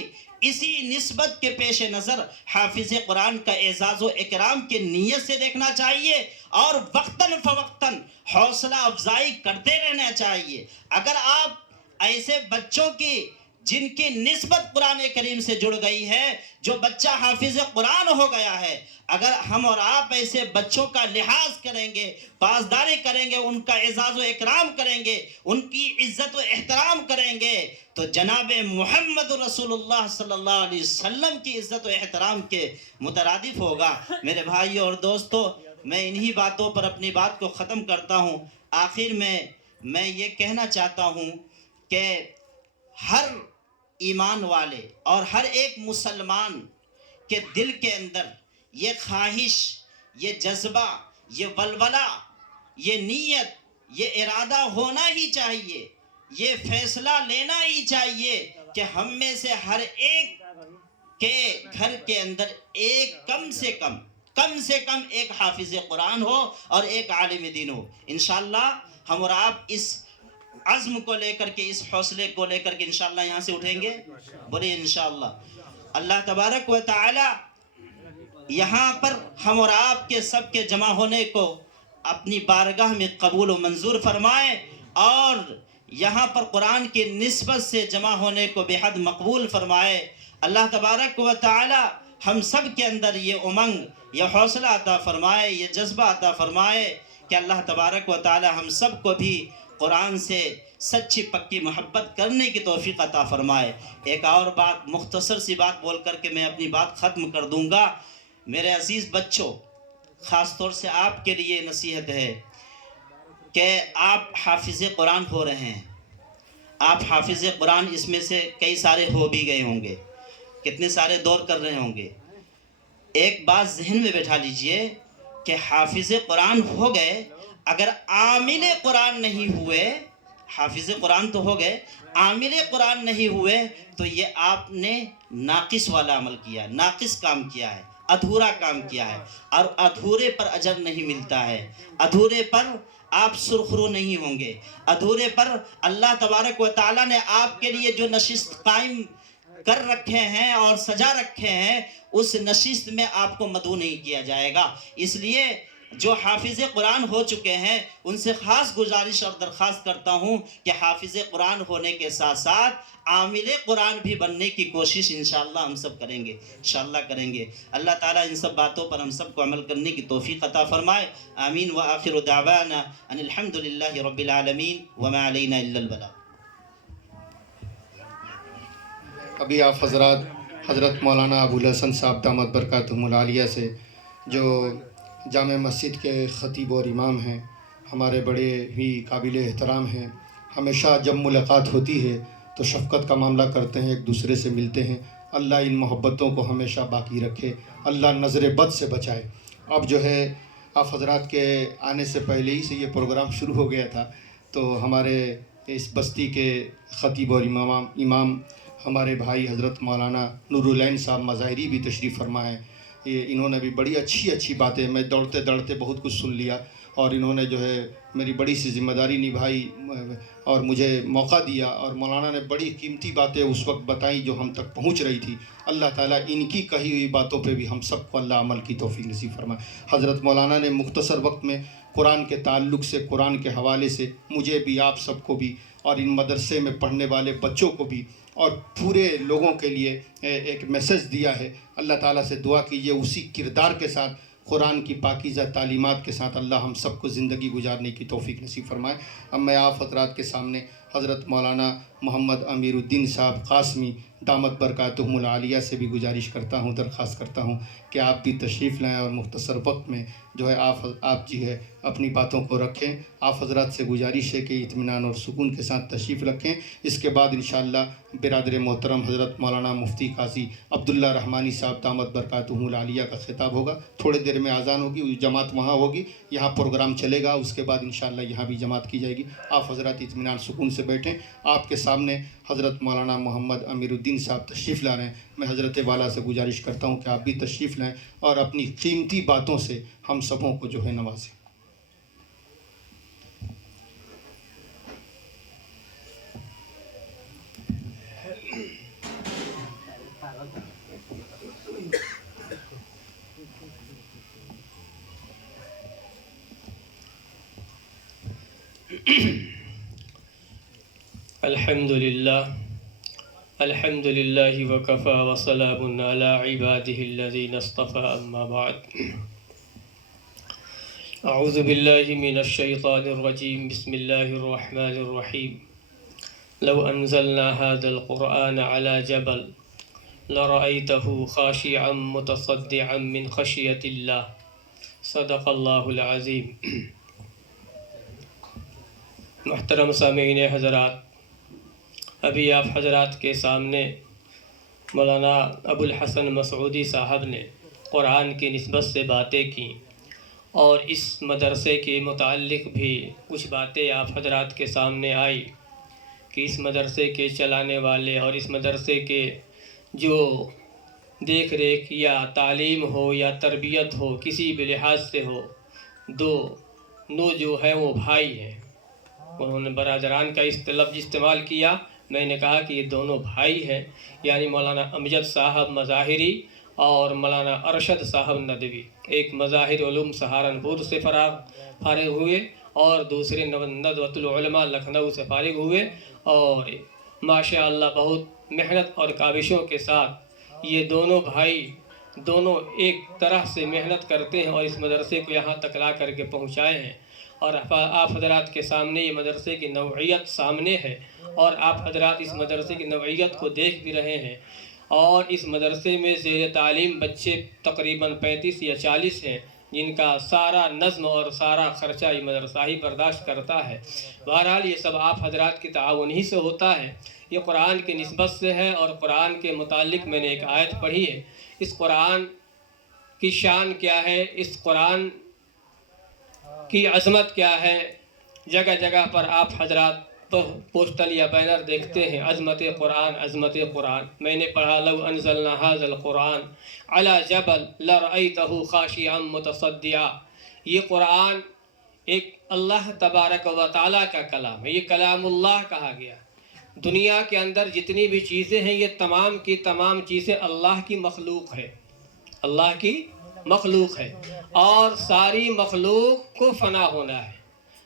اسی نسبت کے پیش نظر حافظ قرآن کا اعزاز و اکرام کی نیت سے دیکھنا چاہیے، اور وقتاً فوقتاً حوصلہ افزائی کرتے رہنا چاہیے۔ اگر آپ ایسے بچوں کی جن کی نسبت قرآن کریم سے جڑ گئی ہے، جو بچہ حافظ قرآن ہو گیا ہے، اگر ہم اور آپ ایسے بچوں کا لحاظ کریں گے، پاسداری کریں گے، ان کا اعزاز و اکرام کریں گے، ان کی عزت و احترام کریں گے، تو جناب محمد رسول اللہ صلی اللہ علیہ وسلم کی عزت و احترام کے مترادف ہوگا۔ میرے بھائیوں اور دوستوں، میں انہی باتوں پر اپنی بات کو ختم کرتا ہوں۔ آخر میں یہ کہنا چاہتا ہوں کہ ہر ایمان والے اور ہر ایک مسلمان کے دل کے اندر یہ خواہش، یہ جذبہ، یہ ولولہ، یہ نیت، یہ ارادہ ہونا ہی چاہیے، یہ فیصلہ لینا ہی چاہیے کہ ہم میں سے ہر ایک کے گھر کے اندر ایک کم سے کم ایک حافظ قرآن ہو اور ایک عالم دین ہو۔ انشاءاللہ ہم اور آپ اس عزم کو لے کر کے، اس حوصلے کو لے کر کے انشاءاللہ یہاں سے اٹھیں گے، بولے انشاءاللہ۔ اللہ تبارک و تعالی یہاں پر ہم اور آپ کے سب کے جمع ہونے کو اپنی بارگاہ میں قبول و منظور فرمائے، اور یہاں پر قرآن کی نسبت سے جمع ہونے کو بے حد مقبول فرمائے۔ اللہ تبارک و تعالی ہم سب کے اندر یہ امنگ، یہ حوصلہ عطا فرمائے، یہ جذبہ عطا فرمائے کہ اللہ تبارک و تعالی ہم سب کو بھی قرآن سے سچی پکی محبت کرنے کی توفیق عطا فرمائے۔ ایک اور بات، مختصر سی بات بول کر کے میں اپنی بات ختم کر دوں گا۔ میرے عزیز بچوں، خاص طور سے آپ کے لیے نصیحت ہے کہ آپ حافظ قرآن ہو رہے ہیں۔ آپ حافظ قرآن اس میں سے کئی سارے ہو بھی گئے ہوں گے، کتنے سارے دور کر رہے ہوں گے۔ ایک بات ذہن میں بیٹھا لیجئے کہ حافظ قرآن ہو گئے، اگر عامل قرآن نہیں ہوئے، حافظ قرآن تو ہو گئے، عامل قرآن نہیں ہوئے تو یہ آپ نے ناقص والا عمل کیا، ناقص کام کیا ہے، ادھورا کام کیا ہے، اور ادھورے پر اجر نہیں ملتا ہے، ادھورے پر آپ سرخرو نہیں ہوں گے، ادھورے پر اللہ تبارک و تعالیٰ نے آپ کے لیے جو نشست قائم کر رکھے ہیں اور سجا رکھے ہیں، اس نشست میں آپ کو مدعو نہیں کیا جائے گا۔ اس لیے جو حافظ قرآن ہو چکے ہیں ان سے خاص گزارش اور درخواست کرتا ہوں کہ حافظ قرآن ہونے کے ساتھ ساتھ عامل قرآن بھی بننے کی کوشش انشاءاللہ ہم سب کریں گے، انشاءاللہ کریں گے۔ اللہ تعالیٰ ان سب باتوں پر ہم سب کو عمل کرنے کی توفیق عطا فرمائے۔ آمین وآخر دعوانا ان الحمدللہ رب العالمین وما علینا الا البلاغ۔ ابھی آپ حضرت مولانا ابوالحسن صاحب دامت برکاتہم العالیہ سے، جو جامع مسجد کے خطیب اور امام ہیں، ہمارے بڑے ہی قابل احترام ہیں، ہمیشہ جب ملاقات ہوتی ہے تو شفقت کا معاملہ کرتے ہیں، ایک دوسرے سے ملتے ہیں۔ اللہ ان محبتوں کو ہمیشہ باقی رکھے، اللہ نظر بد سے بچائے۔ اب جو ہے آپ حضرات کے آنے سے پہلے ہی سے یہ پروگرام شروع ہو گیا تھا، تو ہمارے اس بستی کے خطیب اور امام ہمارے بھائی حضرت مولانا نور العین صاحب مظاہری بھی تشریف فرما ہے۔ انہوں نے بھی بڑی اچھی باتیں، میں دوڑتے بہت کچھ سن لیا، اور انہوں نے جو ہے میری بڑی سی ذمہ داری نبھائی اور مجھے موقع دیا، اور مولانا نے بڑی قیمتی باتیں اس وقت بتائیں جو ہم تک پہنچ رہی تھی۔ اللہ تعالیٰ ان کی کہی ہوئی باتوں پہ بھی ہم سب کو اللہ عمل کی توفیق نصیب فرمائے۔ حضرت مولانا نے مختصر وقت میں قرآن کے تعلق سے، قرآن کے حوالے سے مجھے بھی، آپ سب کو بھی، اور ان مدرسے میں پڑھنے والے بچوں کو بھی، اور پورے لوگوں کے لیے ایک میسج دیا ہے۔ اللہ تعالیٰ سے دعا کیجیے اسی کردار کے ساتھ، قرآن کی پاکیزہ تعلیمات کے ساتھ اللہ ہم سب کو زندگی گزارنے کی توفیق نصیب فرمائے۔ اب میں آپ حضرات کے سامنے حضرت مولانا محمد امیر الدین صاحب قاسمی دامت برکاتہم العالیہ سے بھی گزارش کرتا ہوں، درخواست کرتا ہوں کہ آپ بھی تشریف لائیں، اور مختصر وقت میں جو ہے آپ جی ہے اپنی باتوں کو رکھیں۔ آپ حضرات سے گزارش ہے کہ اطمینان اور سکون کے ساتھ تشریف رکھیں۔ اس کے بعد انشاءاللہ برادر محترم حضرت مولانا مفتی قاضی عبداللہ رحمانی صاحب دامت برکاتہم العالیہ کا خطاب ہوگا، تھوڑے دیر میں اذان ہوگی، جماعت وہاں ہوگی، یہاں پروگرام چلے گا، اس کے بعد انشاءاللہ یہاں بھی جماعت کی جائے گی۔ آپ حضرات اطمینان سکون سے بیٹھیں۔ آپ کے سامنے حضرت مولانا محمد امیر الدین صاحب تشریف لا رہے ہیں۔ میں حضرت والا سے گزارش کرتا ہوں کہ آپ بھی تشریف لائیں اور اپنی قیمتی باتوں سے ہم سبوں کو جو ہے نوازیں۔ الحمد لله وكفى وسلام على عباده الذين اصطفى أما بعد أعوذ بالله من الشيطان الرجيم بسم الله الرحمن الرحيم لو أنزلنا هذا القرآن على جبل لرأيته خاشعا متصدعا من خشية الله صدق الله العظيم۔ محترم سامعین حضرات، ابھی آپ حضرات کے سامنے مولانا ابوالحسن مسعودی صاحب نے قرآن کی نسبت سے باتیں کیں، اور اس مدرسے کے متعلق بھی کچھ باتیں آپ حضرات کے سامنے آئی کہ اس مدرسے کے چلانے والے اور اس مدرسے کے جو دیکھ ریکھ یا تعلیم ہو یا تربیت ہو، کسی بھی لحاظ سے ہو، دو جو ہیں وہ بھائی ہیں۔ انہوں نے برادران کا لفظ استعمال کیا، میں نے کہا کہ یہ دونوں بھائی ہیں، یعنی مولانا امجد صاحب مظاہری اور مولانا ارشد صاحب ندوی ایک مظاہر علوم سہارنپور سے فارغ ہوئے اور دوسرے ندوۃ العلماء لکھنؤ سے فارغ ہوئے، اور ماشاء اللہ بہت محنت اور کاوشوں کے ساتھ یہ دونوں بھائی دونوں ایک طرح سے محنت کرتے ہیں اور اس مدرسے کو یہاں تک لا کر کے پہنچائے ہیں، اور آپ حضرات کے سامنے یہ مدرسے کی نوعیت سامنے ہے، اور آپ حضرات اس مدرسے کی نوعیت کو دیکھ بھی رہے ہیں، اور اس مدرسے میں زیر تعلیم بچے تقریباً 35 یا 40 ہیں، جن کا سارا نظم اور سارا خرچہ یہ مدرسہ ہی برداشت کرتا ہے۔ بہرحال یہ سب آپ حضرات کی تعاون ہی سے ہوتا ہے، یہ قرآن کی نسبت سے ہے، اور قرآن کے متعلق میں نے ایک آیت پڑھی ہے۔ اس قرآن کی شان کیا ہے، اس قرآن کی عظمت کیا ہے، جگہ جگہ پر آپ حضرات پوسٹل یا بینر دیکھتے ہیں، عظمت قرآن، عظمت قرآن۔ میں نے پڑھا لو انزلنا ھذا القرآن علی جبل لرأیتہ خاشعا متصدعا۔ یہ قرآن ایک اللہ تبارک و تعالیٰ کا کلام ہے، یہ کلام اللہ کہا گیا۔ دنیا کے اندر جتنی بھی چیزیں ہیں، یہ تمام کی تمام چیزیں اللہ کی مخلوق ہے، اللہ کی مخلوق ہے، اور ساری مخلوق کو فنا ہونا ہے۔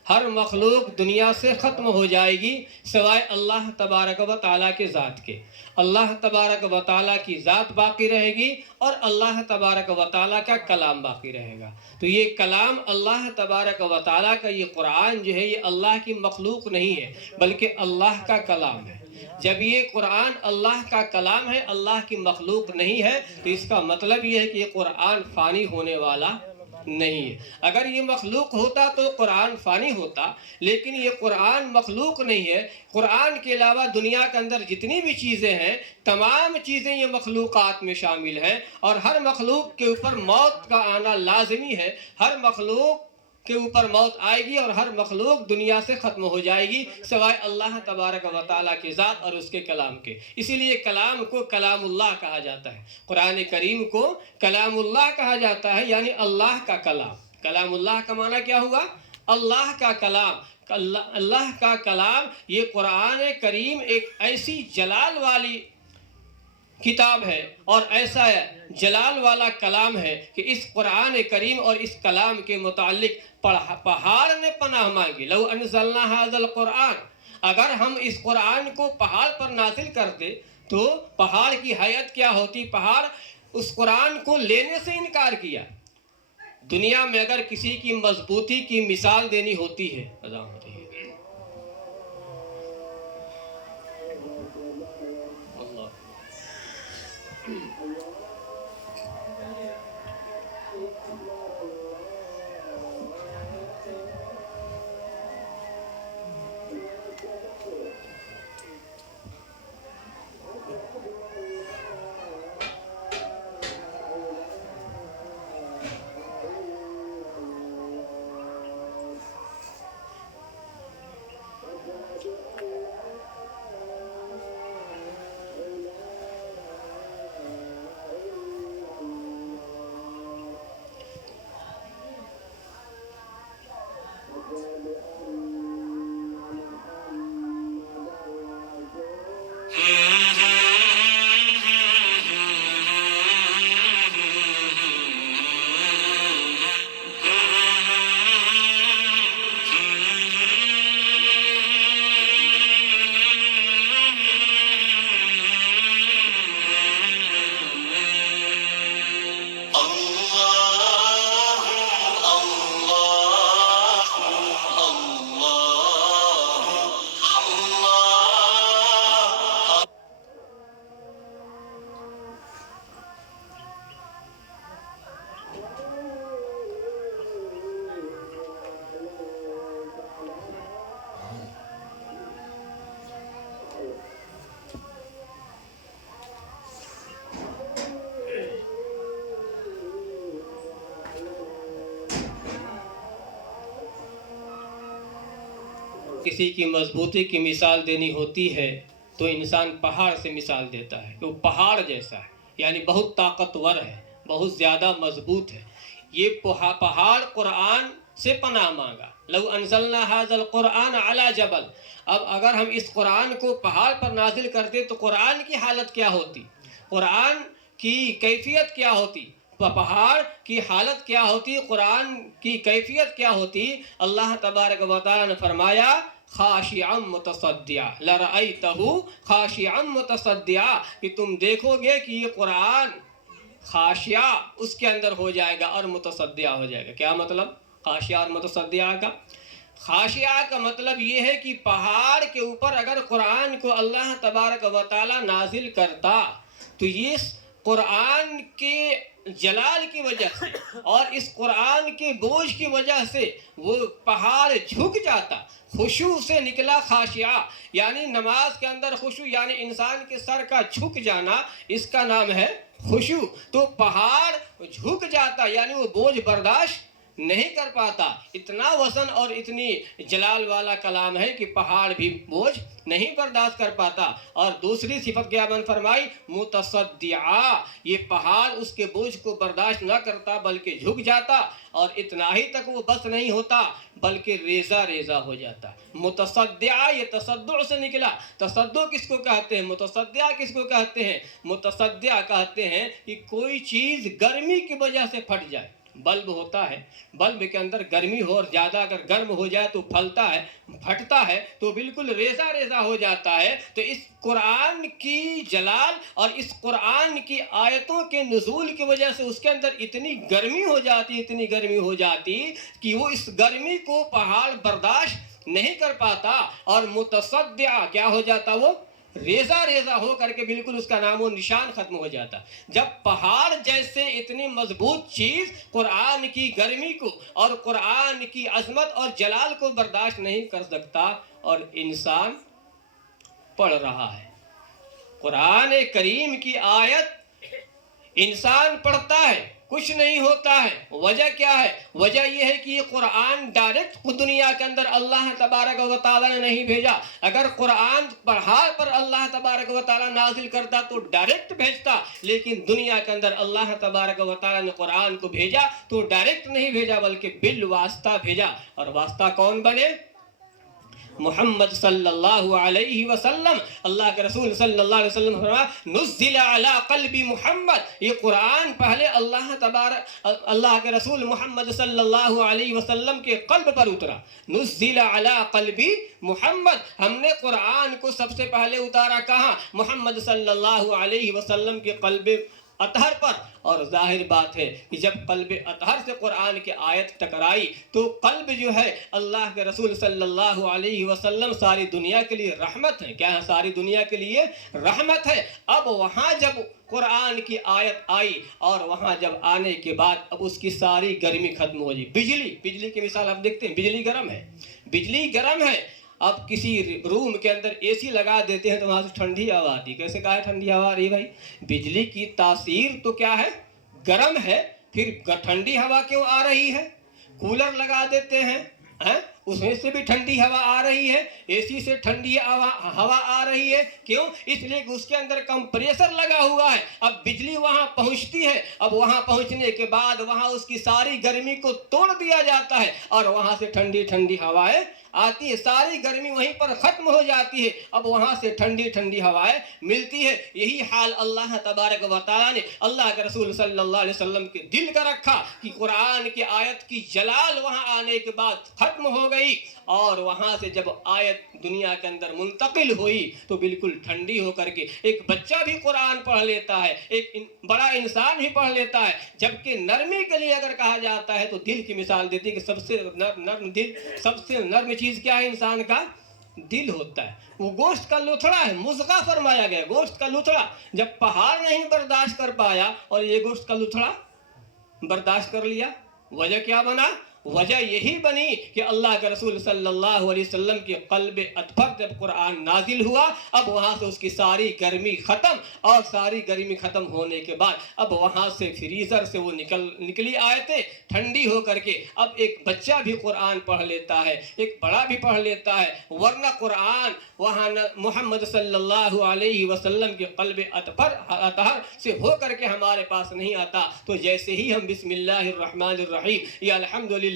ہر مخلوق دنیا سے ختم ہو جائے گی سوائے اللہ تبارک و تعالیٰ کے ذات کے۔ اللہ تبارک و تعالیٰ کی ذات باقی رہے گی اور اللہ تبارک و تعالیٰ کا کلام باقی رہے گا۔ تو یہ کلام اللہ تبارک و تعالیٰ کا یہ قرآن جو ہے، یہ اللہ کی مخلوق نہیں ہے بلکہ اللہ کا کلام ہے۔ جب یہ قرآن اللہ کا کلام ہے، اللہ کی مخلوق نہیں ہے، تو اس کا مطلب یہ ہے کہ یہ قرآن فانی ہونے والا نہیں ہے۔ اگر یہ مخلوق ہوتا تو قرآن فانی ہوتا، لیکن یہ قرآن مخلوق نہیں ہے۔ قرآن کے علاوہ دنیا کے اندر جتنی بھی چیزیں ہیں، تمام چیزیں یہ مخلوقات میں شامل ہیں، اور ہر مخلوق کے اوپر موت کا آنا لازمی ہے۔ ہر مخلوق کے اوپر موت آئے گی اور ہر مخلوق دنیا سے ختم ہو جائے گی سوائے اللہ تبارک و تعالیٰ کے ذات اور اس کے کلام کے۔ اسی لیے کلام کو کلام اللہ کہا جاتا ہے، قرآن کریم کو کلام اللہ کہا جاتا ہے، یعنی اللہ کا کلام۔ کلام اللہ کا معنی کیا ہوا؟ اللہ کا کلام۔ اللہ کا کلام، یہ قرآن کریم ایک ایسی جلال والی کتاب ہے اور ایسا جلال والا کلام ہے کہ اس قرآن کریم اور اس کلام کے متعلق پہاڑ نے پناہ مانگی۔ لو انزلنا ھذا القرآن، اگر ہم اس قرآن کو پہاڑ پر نازل کرتے تو پہاڑ کی حیت کیا ہوتی؟ پہاڑ اس قرآن کو لینے سے انکار کیا۔ دنیا میں اگر کسی کی مضبوطی کی مثال دینی ہوتی ہے، کسی کی مضبوطی کی مثال دینی ہوتی ہے تو انسان پہاڑ سے مثال دیتا ہے کہ وہ پہاڑ جیسا ہے، یعنی بہت طاقتور ہے، بہت زیادہ مضبوط ہے۔ یہ پہاڑ قرآن سے پناہ مانگا۔ لو انزلنا ھذا القرآن علی جبل، اب اگر ہم اس قرآن کو پہاڑ پر نازل کرتے تو قرآن کی حالت کیا ہوتی؟ قرآن کی کیفیت کیا ہوتی، پہاڑ کی حالت کیا ہوتی، قرآن کی کیفیت کیا ہوتی، اللہ تبارک و تعالیٰ نے فرمایا خاشعا متصدعا لرأیتہ خاشعا متصدعا، کہ تم دیکھو گے کہ یہ قرآن خاشعہ اس کے اندر ہو جائے گا اور متصدعہ ہو جائے گا۔ کیا مطلب خاشعہ اور متصدعہ کا؟ خاشعہ کا مطلب یہ ہے کہ پہاڑ کے اوپر اگر قرآن کو اللہ تبارک و تعالیٰ نازل کرتا تو یہ قرآن کے جلال کی وجہ سے اور اس قرآن کے بوجھ کی وجہ سے وہ پہاڑ جھک جاتا۔ خشوع سے نکلا خاشعہ، یعنی نماز کے اندر خشوع، یعنی انسان کے سر کا جھک جانا، اس کا نام ہے خشوع۔ تو پہاڑ جھک جاتا یعنی وہ بوجھ برداشت نہیں کر پاتا۔ اتنا وزن اور اتنی جلال والا کلام ہے کہ پہاڑ بھی بوجھ نہیں برداشت کر پاتا۔ اور دوسری صفت کیا بیان فرمائی؟ متصدعا، یہ پہاڑ اس کے بوجھ کو برداشت نہ کرتا بلکہ جھک جاتا، اور اتنا ہی تک وہ بس نہیں ہوتا بلکہ ریزہ ریزہ ہو جاتا۔ متصدعا یہ تصدع سے نکلا۔ تصدع کس کو کہتے ہیں؟ متصدعا کس کو کہتے ہیں؟ متصدعا کہتے ہیں کہ کوئی چیز گرمی کی وجہ سے پھٹ جائے۔ بلب ہوتا ہے، بلب کے اندر گرمی ہو اور زیادہ اگر گرم ہو جائے تو پھلتا ہے، پھٹتا ہے تو بالکل ریزہ ریزہ ہو جاتا ہے۔ تو اس قرآن کی جلال اور اس قرآن کی آیتوں کے نزول کی وجہ سے اس کے اندر اتنی گرمی ہو جاتی، اتنی گرمی ہو جاتی کہ وہ اس گرمی کو پہاڑ برداشت نہیں کر پاتا، اور متصدع کیا ہو جاتا؟ وہ ریزہ ریزہ ہو کر کے بالکل اس کا نام و نشان ختم ہو جاتا۔ جب پہاڑ جیسے اتنی مضبوط چیز قرآن کی گرمی کو اور قرآن کی عظمت اور جلال کو برداشت نہیں کر سکتا اور انسان پڑھ رہا ہے قرآن کریم کی آیت، انسان پڑھتا ہے کچھ نہیں ہوتا ہے، وجہ کیا ہے؟ وجہ یہ ہے کہ یہ قرآن ڈائریکٹ دنیا کے اندر اللہ تبارک و تعالیٰ نے نہیں بھیجا۔ اگر قرآن پہاڑ پر اللہ تبارک و تعالیٰ نازل کرتا تو ڈائریکٹ بھیجتا، لیکن دنیا کے اندر اللہ تبارک و تعالیٰ نے قرآن کو بھیجا تو ڈائریکٹ نہیں بھیجا بلکہ بالواسطہ بھیجا۔ اور واسطہ کون بنے؟ محمد صلی اللہ علیہ وسلم۔ اللہ کے رسول صلی اللہ علیہ وسلم فرمایا نزل علی قلب محمد، یہ قرآن پہلے اللہ کے رسول محمد صلی اللہ علیہ وسلم کے قلب پر اترا۔ نزل علی قلب محمد، ہم نے قرآن کو سب سے پہلے اتارا کہاں؟ محمد صلی اللہ علیہ وسلم کے قلب اطہر پر۔ اور ظاہر بات ہے کہ جب قلب اطہر سے قرآن کی آیت ٹکرائی تو قلب جو ہے اللہ کے رسول صلی اللہ علیہ وسلم ساری دنیا کے لیے رحمت ہے۔ کیا ہے؟ ساری دنیا کے لیے رحمت ہے۔ اب وہاں جب قرآن کی آیت آئی اور وہاں جب آنے کے بعد اب اس کی ساری گرمی ختم ہو گئی۔ بجلی کی مثال آپ دیکھتے ہیں، بجلی گرم ہے، بجلی گرم ہے، اب کسی روم کے اندر اے سی لگا دیتے ہیں تو وہاں سے ٹھنڈی ہوا آتی ہے۔ کیسے کہا ہے ٹھنڈی ہوا آ رہی ہے بھائی؟ بجلی کی تاثیر تو کیا ہے؟ گرم ہے، پھر ٹھنڈی ہوا کیوں آ رہی ہے؟ کولر لگا دیتے ہیں، اس میں سے بھی ٹھنڈی ہوا آ رہی ہے، اے سی سے ٹھنڈی ہوا آ رہی ہے۔ کیوں؟ اس لیے کہ اس کے اندر کمپریسر لگا ہوا ہے۔ اب بجلی وہاں پہنچتی ہے، اب وہاں پہنچنے کے بعد وہاں اس کی ساری گرمی کو توڑ دیا جاتا ہے اور وہاں سے ٹھنڈی ٹھنڈی ہوائیں آتی ہے، ساری گرمی وہیں پر ختم ہو جاتی ہے، اب وہاں سے ٹھنڈی ٹھنڈی ہوائیں ملتی ہے۔ یہی حال اللہ تبارک و تعالیٰ نے اللہ کے رسول صلی اللہ علیہ وسلم کے دل کا رکھا کہ قرآن کی آیت کی جلال وہاں آنے کے بعد ختم ہو گئی، اور وہاں سے جب آیت دنیا کے اندر منتقل ہوئی تو بالکل ٹھنڈی ہو کر کے ایک بچہ بھی قرآن پڑھ لیتا ہے، ایک بڑا انسان بھی پڑھ لیتا ہے۔ جبکہ نرمی کے لیے اگر کہا جاتا ہے تو دل کی مثال دیتی ہے کہ سب سے نرم دل، سب سے نرم چیز کیا ہے؟ انسان کا دل ہوتا ہے۔ وہ گوشت کا لوتھڑا ہے، مضغہ فرمایا گیا، گوشت کا لوتھڑا۔ جب پہاڑ نہیں برداشت کر پایا اور یہ گوشت کا لوتھڑا برداشت کر لیا، وجہ کیا بنا؟ وجہ یہی بنی کہ اللہ کے رسول صلی اللہ علیہ وسلم کے قلب اطہر جب قرآن نازل ہوا، اب وہاں سے اس کی ساری گرمی ختم، اور ساری گرمی ختم ہونے کے بعد اب وہاں سے فریزر سے وہ نکلی آیتیں ٹھنڈی ہو کر کے اب ایک بچہ بھی قرآن پڑھ لیتا ہے، ایک بڑا بھی پڑھ لیتا ہے۔ ورنہ قرآن وہاں محمد صلی اللہ علیہ وسلم کے قلب اطہر سے ہو کر کے ہمارے پاس نہیں آتا، تو جیسے ہی ہم بسم اللہ الرحمن الرحیم یا الحمدللہ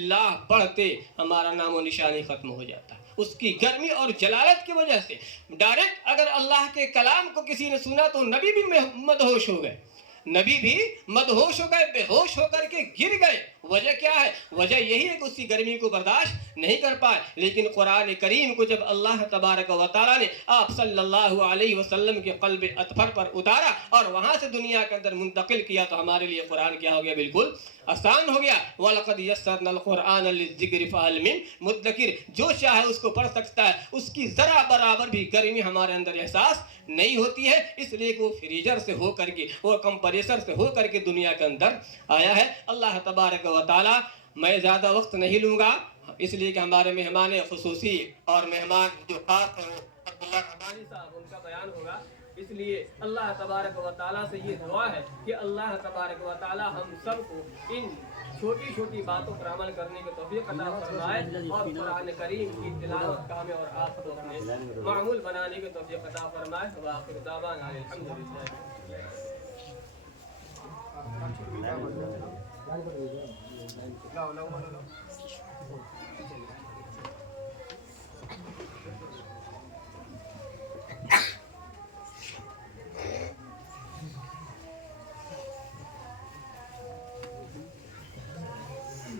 پڑھتے ہمارا نام و نشانی ختم ہو جاتا ہے۔ اس کی گرمی اور جلالت کی وجہ سے ڈائریکٹ اگر اللہ کے کلام کو کسی نے سنا تو نبی بھی مدہوش ہو گئے، نبی بھی مدہوش ہو گئے، بے ہوش ہو کر کے گر گئے. وجہ کیا ہے؟ وجہ یہی ہے کہ اس کی گرمی کو برداشت نہیں کر پائے. لیکن قرآن کریم کو جب اللہ تبارک و تعالیٰ نے آپ صلی اللہ علیہ وسلم کے قلب اطہر پر اتارا اور وہاں سے دنیا کے اندر منتقل کیا تو ہمارے لیے قرآن کیا ہو گیا؟ بالکل آسان ہو گیا. وَلَقَدْ يَسَّرْنَا الْقُرْآنَ لِلذِّكْرِ فَهَلْ مِن مُدَّكِرٍ. جو چاہے اس کو پڑھ سکتا ہے، اس کی ذرا برابر بھی گرمی ہمارے اندر احساس نہیں ہوتی ہے، اس لیے کہ وہ فریجر سے ہو کر کے، وہ کمپریسر سے ہو کر کے دنیا کے اندر آیا ہے. اللہ تبارک و تعالیٰ، میں زیادہ وقت نہیں لوں گا اس لیے کہ ہمارے مہمان خصوصی اور مہمان جو خاص ہیں وہ عبداللہ رحمانی صاحب، ان کا بیان ہوگا. اس لیے اللہ تبارک و تعالیٰ سے یہ دعا ہے کہ اللہ تبارک و تعالیٰ ہم سب کو ان چھوٹی چھوٹی باتوں پر عمل کرنے کی توفیق عطا فرمائے اور قرآن کریم کی تلاوت کا ہمیں اور آپ کو اپنے معمول بنانے کی توفیق عطا فرمائے. وآخر دعوانا الحمدللہ.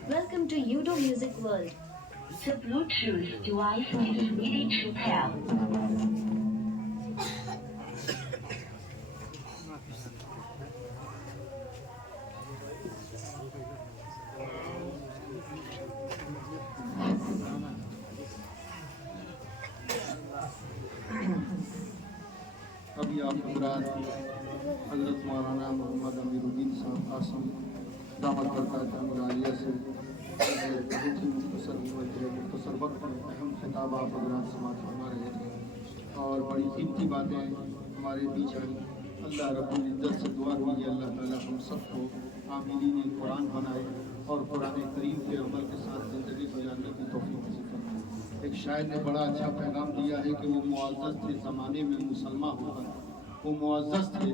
Welcome to Udo Music World. The Bluetooth device is ready to pair. ابھی آپ حضرات حضرت مولانا محمد امیر الدین صاحب قاسم دعوت برکات ملالیہ سے بہت ہی مختصر وقت میں اہم خطاب آپ حضرات سماعت فرما رہے تھے اور بڑی قیمتی باتیں ہمارے بیچ آئی. اللہ رب العزت سے دعا ہوئی ہے اللہ تعالیٰ ہم سب کو عاملین قرآن بنائے اور قرآن کریم کے عمل کے ساتھ زندگی گزارنے کی توفیق نصیب فرمائے. ایک شاعر نے بڑا اچھا پیغام دیا ہے کہ وہ معزز تھے زمانے میں مسلمان ہو کر، وہ معزز تھے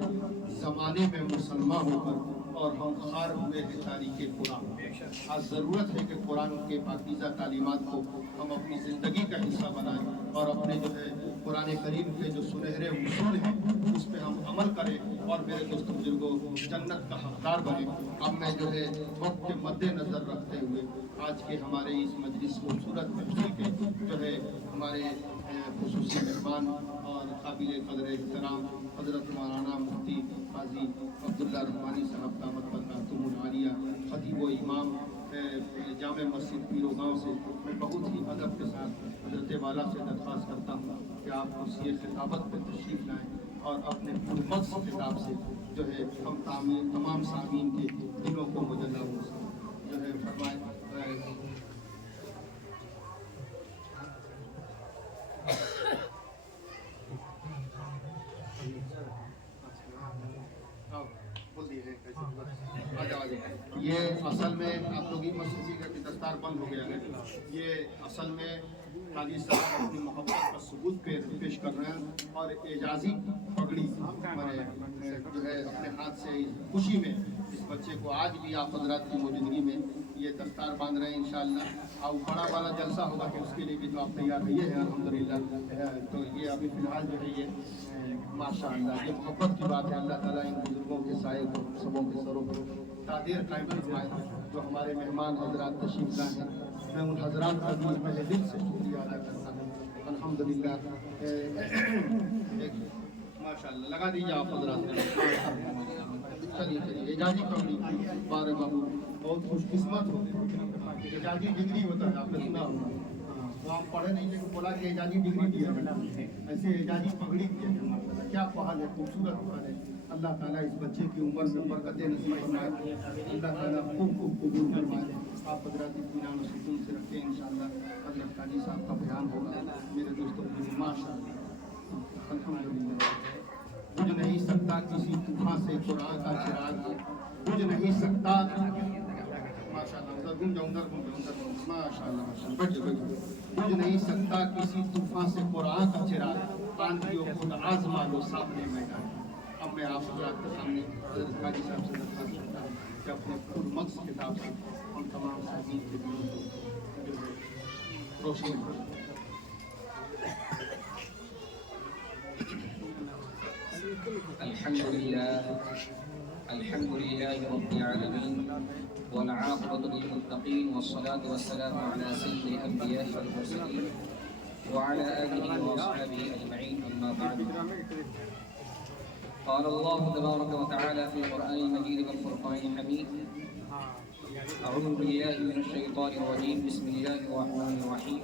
زمانے میں مسلمان ہو کر اور ہم خار ہوئے ہیں تاریخ قرآن. آج ضرورت ہے کہ قرآن کے پاکیزہ تعلیمات کو ہم اپنی زندگی کا حصہ بنائیں اور اپنے جو ہے قرآن کریم کے جو سنہرے اصول ہیں اس پہ ہم عمل کریں اور میرے دوست بزرگوں جنت کا حقدار بنیں. اب میں جو ہے وقت کے مد نظر رکھتے ہوئے آج کے ہمارے اس مجلس خوبصورت محفل کے جو ہے ہمارے خصوصی مہمان اور قابل قدر احترام حضرت مولانا مفتی قاضی عبداللہ رحمانی صاحب دامت برکاتہم العالیہ خطیب و امام جامع مسجد پیرو گاؤں سے میں بہت ہی ادب کے ساتھ حضرت والا سے درخواست کرتا ہوں کہ آپ کرسی خطابت پہ تشریف لائیں اور اپنے پرمغز خطاب سے جو ہے ہم تمام سامعین کے دلوں کو مجلہ جو ہے فرمائیں. یہ اصل میں آپ لوگ ہی مسجد کا دستار بند ہو گیا ہے. یہ اصل میں قاضی صاحب اپنی محبت کا ثبوت پیش کر رہے ہیں اور اعجازی پگڑی جو ہے اپنے ہاتھ سے خوشی میں اس بچے کو آج بھی آپ حضرات کی موجودگی میں یہ دستار باندھ رہے ہیں انشاءاللہ. اور بڑا والا جلسہ ہوگا کہ اس کے لیے بھی تو آپ تیار رہیے ہیں الحمدللہ. تو یہ ابھی فی الحال جو ہے یہ ماشاءاللہ یہ محبت کی بات ہے. اللہ تعالیٰ ان بزرگوں کے سائے کو سبوں کے سروں پر تعدیر قائم فرمائے. جو ہمارے مہمان حضرات تشریف لائے ہیں میں ان حضرات کا بھی پہلے دل سے شکریہ ادا کرتا ہوں. الحمدللہ ماشاءاللہ لگا دیجیے آپ حضرات. چلیے اعجازی پگڑی بارے بابو بہت خوش قسمت ہوتے. اعجازی ڈگری ہوتا ہے آپ نے سنا ہوگا. وہاں پڑھے نہیں لیکن بولا کہ اعجازی ڈگری دیا ہے. ایسے اعجازی پگڑی دیا ہے. کیا پہل ہے، خوبصورت پہل ہے. اللہ تعالیٰ اس بچے کی عمر میں برکت نصیب فرمائے. اللہ تعالیٰ خوب خوب قبول فرمائے. آپ حضرات اطمینان و سکون سے رکھیں انشاءاللہ. حضرت قاضی صاحب کا بیان ہوگا. میرے دوستوں ماشاءاللہ الحمدللہ. بجھ نہیں سکتا کسی طوفان سے قرآن کا چراغ، بجھ نہیں سکتا بجھ نہیں سکتا کسی طوفان سے قرآن کا چراغ. آندھیوں خود آزما لو سامنے میدان. اب میں آپ حضرات کے سامنے حضرت قاضی صاحب سے درخواست کرتا ہوں کہ اپنے پرمغز کتاب سے ہم تمام سامعین کے دلوں کو جو ہے روشن کریں. الحمد لله والعاقبة للمتقين والصلاة والسلام على سيد الأنبياء والمرسلين وعلى آله وأصحابه أجمعين أما بعد قال الله تبارك وتعالى في القرآن المجيد والفرقان الحميد أعوذ بالله من الشيطان الرجيم بسم الله الرحمن الرحيم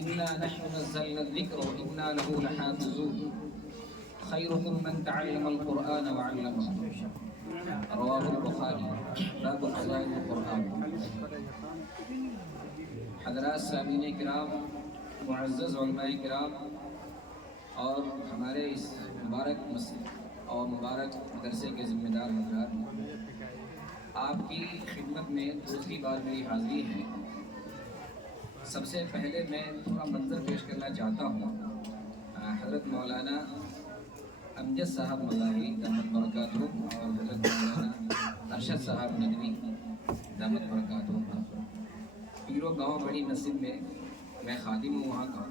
إنا نحن نزلنا الذكر وإنا له لحافظون خيركم من تعلم القرآن وعلمه رواه البخاري باب فضائل القرآن. حضرات سامعین کرام، معزز علماء کرام اور ہمارے اس مبارک مسجد اور مبارک مدرسے کے ذمہ دار حضرات، آپ کی خدمت میں دوسری بار میری حاضری ہے۔ سب سے پہلے میں تھوڑا منظر پیش کرنا چاہتا ہوں۔ حضرت مولانا امجد صاحب مظاہری دامت برکاتہ اور حضرت مولانا ارشد صاحب ندوی دامت برکاتہ، پیرو گاؤں بڑی مسجد میں خادم ہوں وہاں کا،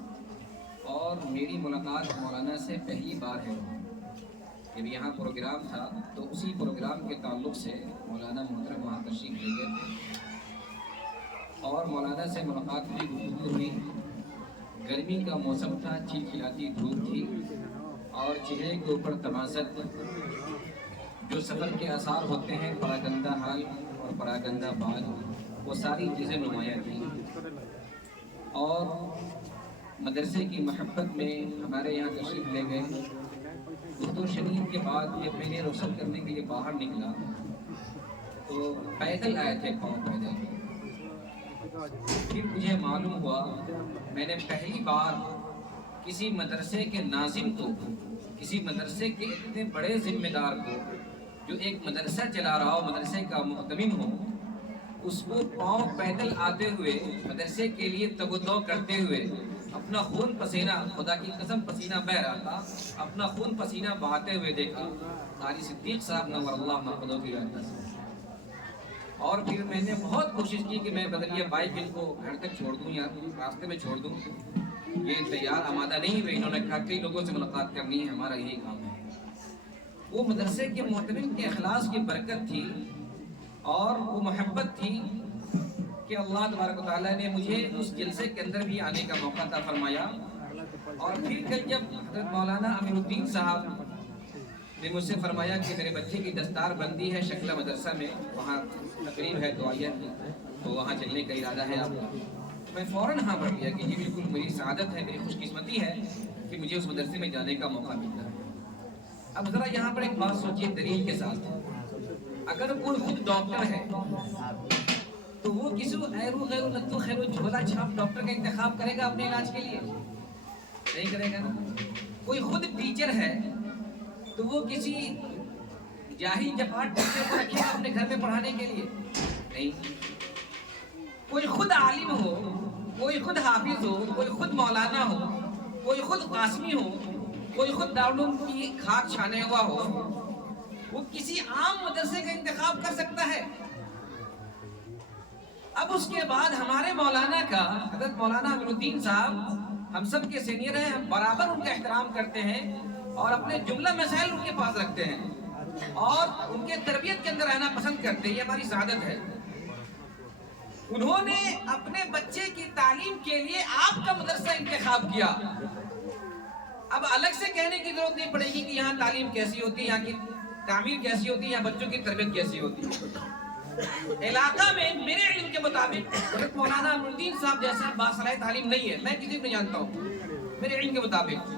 اور میری ملاقات مولانا سے پہلی بار ہے۔ جب یہاں پروگرام تھا تو اسی پروگرام کے تعلق سے مولانا محترم وہاں تشریف لے گئے تھے اور مولانا سے ملاقات ہوئی، گفتگو ہوئی۔ گرمی کا موسم تھا، چلچلاتی دھوپ تھی اور چہرے کے اوپر تمازت، جو سفر کے آثار ہوتے ہیں، پراگندہ حال اور پراگندہ بال، وہ ساری چیزیں نمایاں تھیں۔ اور مدرسے کی محبت میں ہمارے یہاں تشریف لے گئے۔ اردو شریف کے بعد جب میں نے رخصت کرنے کے لیے باہر نکلا تو پیدل آئے تھے، پاؤں پیدل۔ پھر مجھے معلوم ہوا میں نے پہلی بار کسی مدرسے کے ناظم کو، کسی مدرسے کے اتنے بڑے ذمہ دار کو، جو ایک مدرسہ چلا رہا ہو، مدرسے کا محتمم ہو، اس کو پاؤں پیدل آتے ہوئے مدرسے کے لیے تگ و دو کرتے ہوئے اپنا خون پسینہ، خدا کی قسم پسینہ بہہ رہا تھا، اپنا خون پسینہ بہاتے ہوئے دیکھا قاری صدیق صاحب نور اللہ مرقدوں کی یاد سے۔ اور پھر میں نے بہت کوشش کی کہ میں بدلیہ بائک ان کو گھر تک چھوڑ دوں یا راستے میں چھوڑ دوں، یہ تیار آمادہ نہیں ہوئے۔ انہوں نے کہا کئی لوگوں سے ملاقات کرنی ہے، ہمارا یہی کام ہے۔ وہ مدرسے کے محتمم کے اخلاص کی برکت تھی اور وہ محبت تھی کہ اللہ تبارک و تعالیٰ نے مجھے اس جلسے کے اندر بھی آنے کا موقع عطا فرمایا۔ اور پھر کل جب حضرت مولانا امیر الدین صاحب نے مجھ سے فرمایا کہ میرے بچے کی دستار بندی ہے شکلہ مدرسہ میں، وہاں تقریب ہے دعائیہ کی، تو وہاں چلنے کا ارادہ ہے آپ کا، میں فوراً ہاں بڑھ گیا کہ یہ بالکل میری سعادت ہے، میری خوش قسمتی ہے کہ مجھے اس مدرسے میں جانے کا موقع ملتا ہے۔ اب ذرا یہاں پر ایک بات سوچیے دلیل کے ساتھ، اگر کوئی خود ڈاکٹر ہے تو وہ کسی ایرو غیرو لتو خیرو جھولا چھاپ ڈاکٹر کا انتخاب کرے گا اپنے علاج کے لیے؟ نہیں کرے گا نا۔ کوئی خود ٹیچر ہے تو وہ کسی جاہل جپاٹ ٹیچر کو رکھے گا اپنے گھر میں پڑھانے کے لیے؟ نہیں۔ کوئی خود عالم ہو، کوئی خود حافظ ہو، کوئی خود مولانا ہو، کوئی خود قاسمی ہو، کوئی خود دارالعلوم کی خاک چھانے ہوا ہو، وہ کسی عام مدرسے کا انتخاب کر سکتا ہے؟ اب اس کے بعد ہمارے مولانا کا، حضرت مولانا امیر الدین صاحب ہم سب کے سینئر ہیں، ہم برابر ان کا احترام کرتے ہیں اور اپنے جملہ مسائل ان کے پاس رکھتے ہیں اور ان کے تربیت کے اندر رہنا پسند کرتے ہیں، یہ ہماری سعادت ہے۔ انہوں نے اپنے بچے کی تعلیم کے لیے آپ کا مدرسہ انتخاب کیا۔ اب الگ سے کہنے کی ضرورت نہیں پڑے گی کہ یہاں تعلیم کیسی ہوتی ہے، یہاں کی تعمیر کیسی ہوتی ہے، یہاں بچوں کی تربیت کیسی ہوتی ہے۔ علاقہ میں میرے علم کے مطابق حضرت مولانا امیر الدین صاحب جیسا باصلاح تعلیم نہیں ہے، میں کسی کو نہیں جانتا ہوں میرے علم کے مطابق۔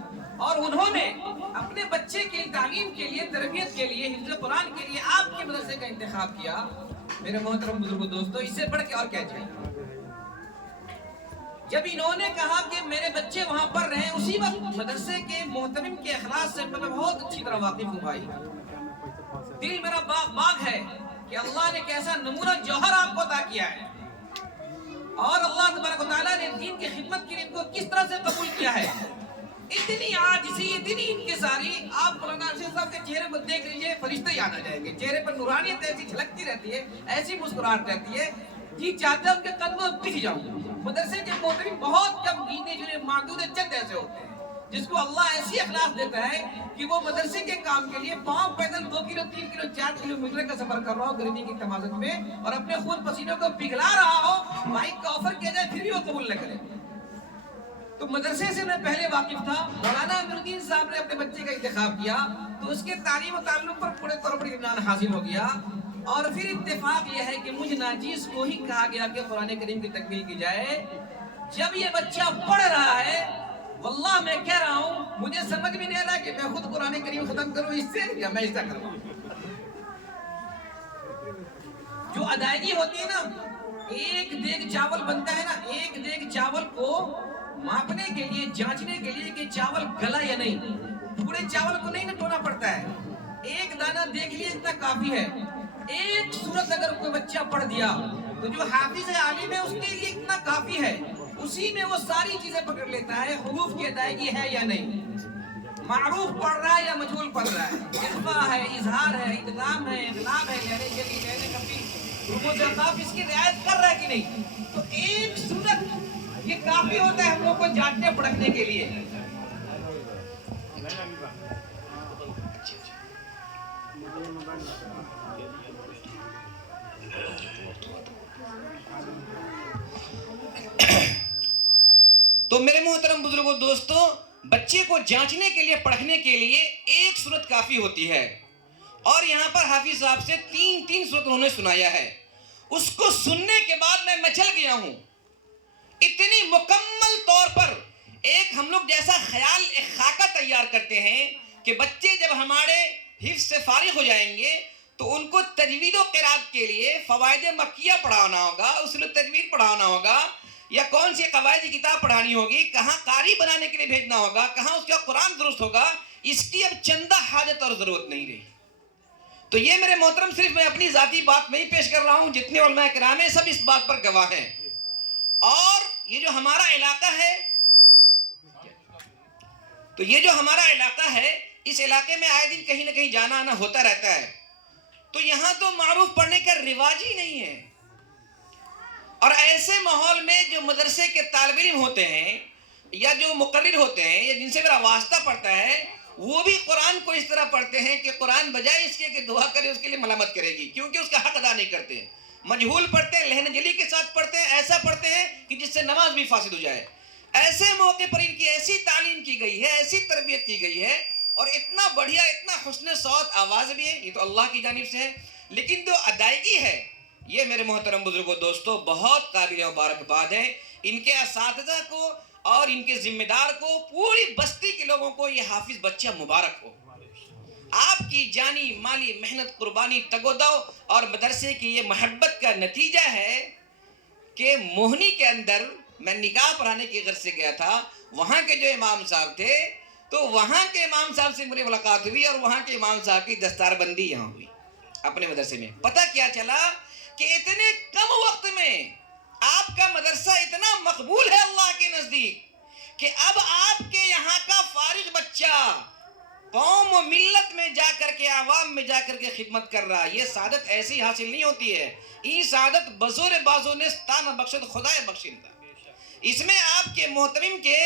اور انہوں نے اپنے بچے کی تعلیم کے لیے، تربیت کے لیے، حفظ قرآن کے لیے آپ کے مدرسے کا انتخاب کیا۔ میرے محترم بزرگوں دوستو، اس سے بڑھ کے اور کیا چاہیے؟ جب انہوں نے کہا کہ میرے بچے وہاں پڑھ رہے ہیں، اسی وقت مدرسے کے محتمم کے اخلاص سے میں بہت اچھی طرح واقف ہوں بھائی۔ دل میرا باغ ہے کہ اللہ نے کیسا نمونہ جوہر آپ کو عطا کیا ہے اور اللہ تبارک و تعالیٰ نے دین کی خدمت کے لیے ان کو کس طرح سے قبول کیا ہے۔ اتنی عاجزی، اتنی انکساری، آپ مولانا ارشد صاحب کے چہرے پر دیکھ لیجئے، فرشتے یاد آ جائیں گے۔ چہرے پر نورانیت ایسی جھلکتی رہتی ہے، ایسی مسکراہٹ رہتی ہے، جی چاہتا ہے ان کے قدموں میں پھسل جاؤں۔ مدرسے کے محترم بہت کم گینے چنے معدود چند ایسے ہوتے ہیں جس کو اللہ ایسی اخلاق دیتا ہے کہ وہ مدرسے کے کام کے لیے پاؤں پیدل 2 کلو 3 کلو 4 کلومیٹر کا سفر کر رہا ہو گرمی کی تمازت میں اور اپنے خون پسینوں کو پگھلا رہا ہو، مائک کا آفر کیا جائے پھر بھی وہ قبول نہ کرے۔ تو مدرسے سے میں پہلے واقف تھا، مولانا امیر الدین صاحب نے اپنے بچے کا انتخاب کیا تو اس کے تعلیم و تعلق پر پورے طور پر اطمینان حاصل ہو گیا، اور پھر اتفاق یہ ہے کہ مجھ ناجیز کو ہی کہا گیا کہ قرآن کریم کی تکمیل کی جائے۔ جب یہ بچہ پڑھ رہا ہے، واللہ میں کہہ رہا ہوں مجھے سمجھ بھی نہیں آ رہا کہ میں خود قرآن کریم ختم کروں اس سے یا میں اس طرح کروں۔ جو ادائیگی ہوتی ہے نا، ایک دیگ چاول بنتا ہے نا، ایک دیگ چاول کو ماپنے کے لیے، جانچنے کے لیے کہ چاول گلا یا نہیں، پورے چاول کو نہیں نٹونا پڑتا ہے، ایک دانہ دیکھ لیے اتنا کافی ہے۔ ایک سورت اگر کوئی بچہ پڑھ دیا تو جو حافظ عالم ہے اس کے لیے اتنا کافی ہے، اسی میں وہ ساری چیزیں پکڑ لیتا ہے، حروف کی ادائیگی ہے یا نہیں، معروف پڑھ رہا ہے یا مجہول پڑھ رہا ہے، اخفا ہے، اظہار ہے، ادغام ہے، اغلاب ہے، لہرے جلی لہرے کبھی، رموز اقاف اس کی رعایت کر رہا ہے کہ نہیں۔ تو ایک سورت یہ کافی ہوتا ہے ہم لوگ کو جانچنے پڑھنے کے لیے۔ تو میرے محترم بزرگوں دوستوں، بچے کو جانچنے کے لیے، پڑھنے کے لیے ایک سورت کافی ہوتی ہے، اور یہاں پر حافظ صاحب سے تین سورت انہوں نے سنایا ہے۔ اس کو سننے کے بعد میں مچل گیا ہوں، اتنی مکمل طور پر ایک ہم لوگ جیسا خیال، ایک خاکہ تیار کرتے ہیں کہ بچے جب ہمارے حفظ سے فارغ ہو جائیں گے تو ان کو تجوید و قرات کے لیے فوائد مکیہ پڑھانا ہوگا، اصول تجوید پڑھانا ہوگا، یا کون سی قواعد کی کتاب پڑھانی ہوگی، کہاں قاری بنانے کے لیے بھیجنا ہوگا، کہاں اس کا قرآن درست ہوگا، اس کی اب چندہ حاجت اور ضرورت نہیں رہی۔ تو یہ میرے محترم صرف میں اپنی ذاتی بات نہیں پیش کر رہا ہوں، جتنے علماء کرام ہیں سب اس بات پر گواہ ہیں۔ اور یہ جو ہمارا علاقہ ہے، تو یہ جو ہمارا علاقہ ہے، اس علاقے میں آئے دن کہیں نہ کہیں جانا آنا ہوتا رہتا ہے، تو یہاں تو معروف پڑھنے کا رواج ہی نہیں ہے۔ اور ایسے ماحول میں جو مدرسے کے طالب علم ہوتے ہیں یا جو مقرر ہوتے ہیں یا جن سے میرا واسطہ پڑتا ہے، وہ بھی قرآن کو اس طرح پڑھتے ہیں کہ قرآن بجائے اس کے کہ دعا کرے اس کے لیے ملامت کرے گی، کیونکہ اس کا حق ادا نہیں کرتے، مجہول پڑھتے ہیں، لہن جلی کے ساتھ پڑھتے ہیں، ایسا پڑھتے ہیں کہ جس سے نماز بھی فاسد ہو جائے۔ ایسے موقع پر ان کی ایسی تعلیم کی گئی ہے، ایسی تربیت کی گئی ہے، اور اتنا بڑھیا، اتنا حسن صوت آواز بھی ہے، یہ تو اللہ کی جانب سے ہے، لیکن جو ادائیگی ہے یہ میرے محترم بزرگوں دوستوں بہت قابل مبارکباد ہے۔ ان کے اساتذہ کو اور ان کے ذمہ دار کو، پوری بستی کے لوگوں کو یہ حافظ بچہ مبارک ہو۔ آپ کی جانی مالی محنت، قربانی، تگ و دو اور مدرسے کی یہ محبت کا نتیجہ ہے کہ موہنی کے اندر میں نکاح پڑھانے کی غرض سے گیا تھا، وہاں کے جو امام صاحب تھے تو وہاں کے امام صاحب سے میری ملاقات ہوئی، اور وہاں کے امام صاحب کی دستار بندی یہاں ہوئی اپنے مدرسے میں۔ پتہ کیا چلا کہ اتنے کم وقت میں آپ کا مدرسہ اتنا مقبول ہے اللہ کے نزدیک کہ اب آپ کے یہاں کا فارغ بچہ قوم و ملت میں جا کر کے، عوام میں جا کر کے خدمت کر رہا ہے۔ یہ سعادت ایسی حاصل نہیں ہوتی ہے، یہ سعادت بزور بازو نے ستانہ بخشد خدای بخشندہ۔ اس میں آپ کے محترم کے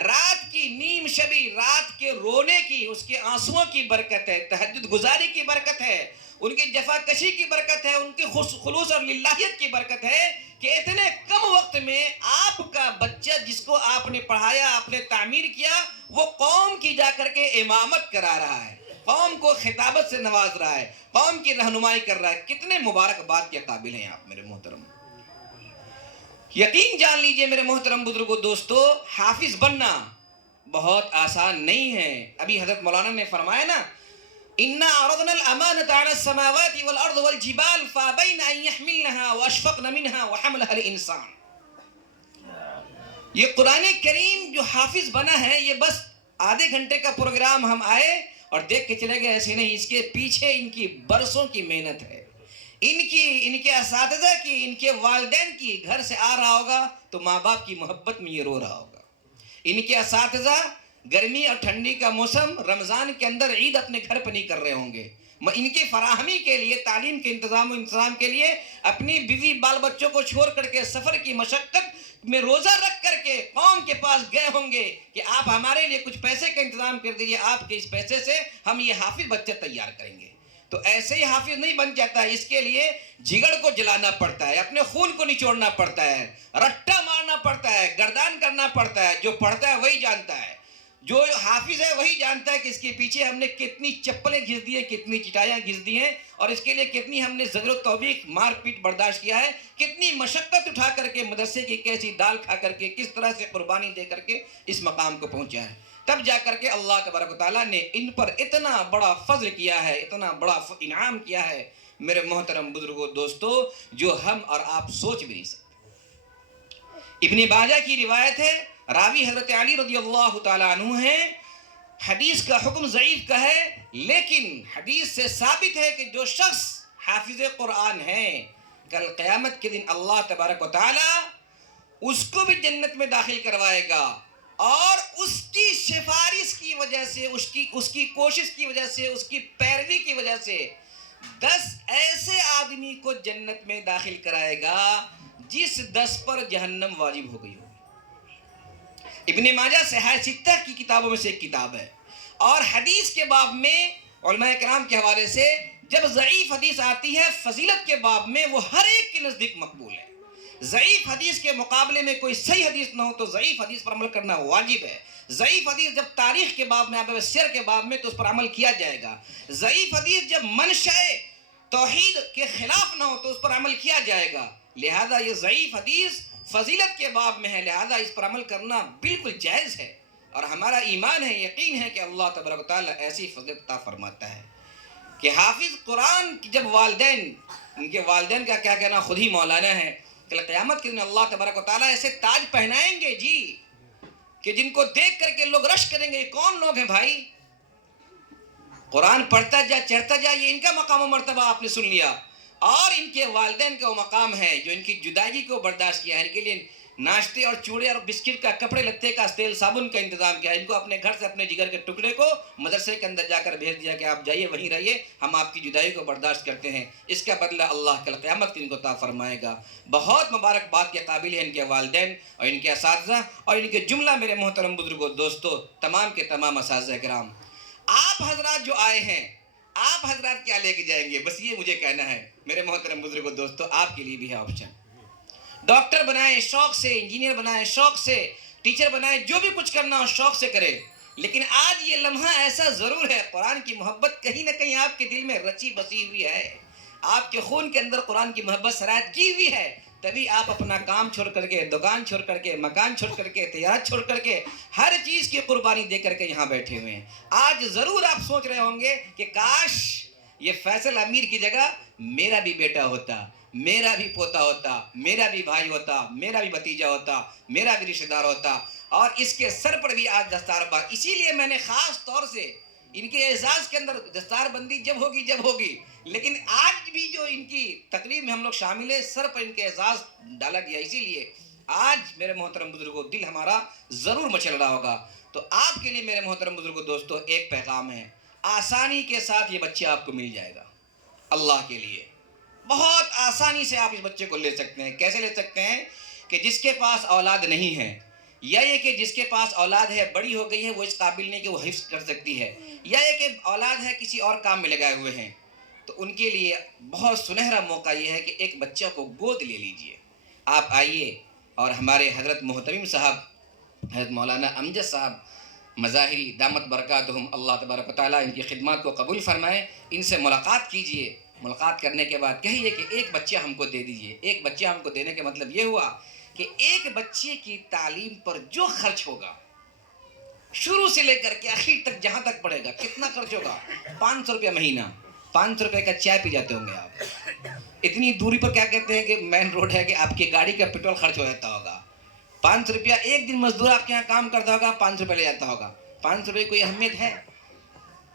رات کی نیم شبی، رات کے رونے کی، اس کے آنسوؤں کی برکت ہے، تہجد گزاری کی برکت ہے، ان کی جفا کشی کی برکت ہے، ان کی خلوص اور للہیت کی برکت ہے کہ اتنے کم وقت میں آپ کا بچہ جس کو آپ نے پڑھایا، آپ نے تعمیر کیا، وہ قوم کی جا کر کے امامت کرا رہا ہے، قوم کو خطابت سے نواز رہا ہے، قوم کی رہنمائی کر رہا ہے۔ کتنے مبارکباد کے قابل ہیں آپ میرے محترم۔ یقین جان لیجئے میرے محترم بزرگوں دوستو، حافظ بننا بہت آسان نہیں ہے۔ ابھی حضرت مولانا نے فرمایا نا، اِنَّا عَرَضْنَا الْأَمَانَةَ عَلَى السَّمَاوَاتِ وَالْأَرْضِ وَالْجِبَالِ فَأَبَيْنَ أَن يَحْمِلْنَهَا وَأَشْفَقْنَ مِنْهَا وَحَمْلَهَا الْإِنسَانُ۔ یہ قرآن کریم جو حافظ بنا ہے، یہ بس آدھے گھنٹے کا پروگرام ہم آئے اور دیکھ کے چلے گئے، ایسے نہیں، اس کے پیچھے ان کی برسوں کی محنت ہے، ان کے اساتذہ کی، ان کے والدین کی۔ گھر سے آ رہا ہوگا تو ماں باپ کی محبت میں یہ رو رہا ہوگا۔ ان کے اساتذہ گرمی اور ٹھنڈی کا موسم، رمضان کے اندر عید اپنے گھر پہ نہیں کر رہے ہوں گے، ان کی فراہمی کے لیے، تعلیم کے انتظام کے لیے اپنی بیوی بال بچوں کو چھوڑ کر کے سفر کی مشقت میں روزہ رکھ کر کے قوم کے پاس گئے ہوں گے کہ آپ ہمارے لیے کچھ پیسے کا انتظام کر دیجیے، آپ کے اس پیسے سے ہم یہ حافظ بچہ تیار کریں گے۔ تو ایسے ہی حافظ نہیں بن جاتا ہے، اس کے لیے جگر کو جلانا پڑتا ہے، اپنے خون کو نچوڑنا پڑتا ہے، رٹا مارنا پڑتا ہے، گردان کرنا پڑتا ہے۔ جو پڑھتا ہے وہی جانتا ہے، جو حافظ ہے وہی جانتا ہے کہ اس کے پیچھے ہم نے کتنی چپلیں گھس دی ہیں، کتنی چٹائیاں گھس دی ہیں، اور اس کے لیے کتنی ہم نے زجر و توبیخ مار پیٹ برداشت کیا ہے، کتنی مشقت اٹھا کر کے مدرسے کی کیسی دال کھا کر کے کس طرح سے قربانی دے کر کے اس مقام کو پہنچا ہے۔ تب جا کر کے اللہ تبارک و تعالیٰ نے ان پر اتنا بڑا فضل کیا ہے، اتنا بڑا انعام کیا ہے میرے محترم بزرگوں دوستو، جو ہم اور آپ سوچ بھی نہیں سکتے۔ ابن ماجہ کی روایت ہے، راوی حضرت علی رضی اللہ تعالیٰ عنہ ہیں، حدیث کا حکم ضعیف کا ہے، لیکن حدیث سے ثابت ہے کہ جو شخص حافظ قرآن ہے، کل قیامت کے دن اللہ تبارک و تعالیٰ اس کو بھی جنت میں داخل کروائے گا، اور اس کی سفارش کی وجہ سے، اس کی کوشش کی وجہ سے، اس کی پیروی کی وجہ سے 10 ایسے آدمی کو جنت میں داخل کرائے گا جس 10 پر جہنم واجب ہو گئی ہو۔ ابن ماجہ صحیح ستہ کی کتابوں میں سے ایک کتاب ہے، اور حدیث کے باب میں علماء کرام کے حوالے سے جب ضعیف حدیث آتی ہے فضیلت کے باب میں، وہ ہر ایک کے نزدیک مقبول ہے۔ ضعیف حدیث کے مقابلے میں کوئی صحیح حدیث نہ ہو تو ضعیف حدیث پر عمل کرنا واجب ہے۔ ضعیف حدیث جب تاریخ کے باب میں آئے، سیر کے باب میں، تو اس پر عمل کیا جائے گا۔ ضعیف حدیث جب منشأ توحید کے خلاف نہ ہو تو اس پر عمل کیا جائے گا۔ لہذا یہ ضعیف حدیث فضیلت کے باب میں ہے، لہذا اس پر عمل کرنا بالکل جائز ہے، اور ہمارا ایمان ہے، یقین ہے کہ اللہ تبارک و تعالیٰ ایسی فضیلت عطا فرماتا ہے کہ حافظ قرآن کی جب والدین، ان کے والدین کا کیا کہنا، خود ہی مولانا ہے، کہ قیامت کے دن اللہ تبارک و تعالیٰ ایسے تاج پہنائیں گے جی کہ جن کو دیکھ کر کے لوگ رش کریں گے، یہ کون لوگ ہیں بھائی؟ قرآن پڑھتا جا، چڑھتا جا، یہ ان کا مقام و مرتبہ آپ نے سن لیا، اور ان کے والدین کا وہ مقام ہے جو ان کی جدائی کو برداشت کیا ہے، ان کے لیے ناشتے اور چوڑے اور بسکٹ کا، کپڑے لتے کا، تیل صابن کا انتظام کیا ہے، ان کو اپنے گھر سے اپنے جگر کے ٹکڑے کو مدرسے کے اندر جا کر بھیج دیا کہ آپ جائیے وہیں رہیے، ہم آپ کی جدائی کو برداشت کرتے ہیں، اس کا بدلہ اللہ کل قیامت ان کو عطا فرمائے گا۔ بہت مبارکباد کے قابل ہیں ان کے والدین اور ان کے اساتذہ اور ان کے جملہ میرے محترم بزرگوں دوستو، تمام کے تمام اساتذہ کرام۔ آپ حضرات جو آئے ہیں، آپ حضرات کیا لے کے جائیں گے؟ بس یہ مجھے کہنا ہے میرے محترم بزرگوں دوستو، آپ کے لیے بھی ہے آپشن۔ ڈاکٹر بنائیں شوق سے، انجینئر بنائیں شوق سے، ٹیچر بنائیں، جو بھی کچھ کرنا ہو شوق سے کریں، لیکن آج یہ لمحہ ایسا ضرور ہے، قرآن کی محبت کہیں نہ کہیں آپ کے دل میں رچی بسی ہوئی ہے، آپ کے خون کے اندر قرآن کی محبت سرایت کی ہوئی ہے، تبھی آپ اپنا کام چھوڑ کر کے، دکان چھوڑ کر کے، مکان چھوڑ کر کے، تجارت چھوڑ کر کے، ہر چیز کی قربانی دے کر کے یہاں بیٹھے ہوئے ہیں۔ آج ضرور آپ سوچ رہے ہوں گے کہ کاش یہ فیصل امیر کی جگہ میرا بھی بیٹا ہوتا، میرا بھی پوتا ہوتا، میرا بھی بھائی ہوتا، میرا بھی بھتیجا ہوتا، میرا بھی رشتہ دار ہوتا، اور اس کے سر پر بھی آج دستار بند۔ اسی لیے میں نے خاص طور سے ان کے اعزاز کے اندر دستار بندی جب ہوگی، لیکن آج بھی جو ان کی تقریب میں ہم لوگ شامل ہیں، سر پر ان کے اعزاز ڈالا گیا، اسی لیے آج میرے محترم بزرگوں دل ہمارا ضرور مچل رہا ہوگا۔ تو آپ کے لیے میرے محترم بزرگوں دوستو ایک پیغام ہے، آسانی کے ساتھ یہ بچہ آپ کو مل جائے گا، اللہ کے لیے بہت آسانی سے آپ اس بچے کو لے سکتے ہیں۔ کیسے لے سکتے ہیں؟ کہ جس کے پاس اولاد نہیں ہے، یا یہ کہ جس کے پاس اولاد ہے بڑی ہو گئی ہے، وہ اس قابل نہیں کہ وہ حفظ کر سکتی ہے، یا یہ کہ اولاد ہے کسی اور کام میں لگائے ہوئے ہیں، تو ان کے لیے بہت سنہرا موقع یہ ہے کہ ایک بچہ کو گود لے لیجئے۔ آپ آئیے اور ہمارے حضرت محتمم صاحب، حضرت مولانا امجد صاحب مظاہری دامت برکاتہم، اللہ تبارک و تعالیٰ ان کی خدمات کو قبول فرمائے، ان سے ملاقات کیجئے۔ ملاقات کرنے کے بعد کہیے کہ ایک بچہ ہم کو دے دیجئے۔ ایک بچہ ہم کو دینے کا مطلب یہ ہوا کہ ایک بچے کی تعلیم پر جو خرچ ہوگا، شروع سے لے کر کے آخر تک جہاں تک پڑھے گا، کتنا خرچ ہوگا؟ 500 روپیہ مہینہ۔ 500 روپے کا چائے پی جاتے ہوں گے آپ۔ اتنی دوری پر کیا کہتے ہیں کہ مین روڈ ہے کہ آپ کی گاڑی کا پیٹرول خرچ ہو جاتا ہوگا۔ 500 روپیہ ایک دن مزدور آپ کے یہاں کام کرتا ہوگا، 500 روپے لے جاتا ہوگا۔ 500 روپے کوئی اہمیت ہے؟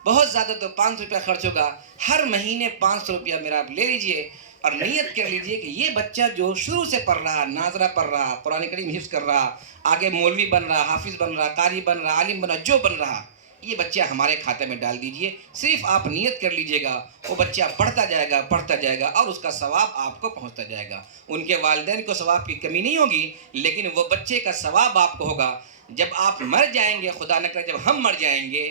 بہت زیادہ تو 500 روپیہ خرچ ہوگا۔ ہر مہینے 500 روپیہ میرا آپ لے لیجئے اور نیت کر لیجئے کہ یہ بچہ جو شروع سے پڑھ رہا، ناظرہ پڑھ رہا، قرآن کریم حفظ کر رہا، آگے مولوی بن رہا، حافظ بن رہا، قاری بن رہا، عالم بن رہا، جو بن رہا، یہ بچہ ہمارے کھاتے میں ڈال دیجئے. صرف آپ نیت کر لیجئے گا, وہ بچہ پڑھتا جائے گا اور اس کا ثواب آپ کو پہنچتا جائے گا. ان کے والدین کو ثواب کی کمی نہیں ہوگی, لیکن وہ بچے کا ثواب آپ کو ہوگا. جب آپ مر جائیں گے, خدا نہ کرے جب ہم مر جائیں گے,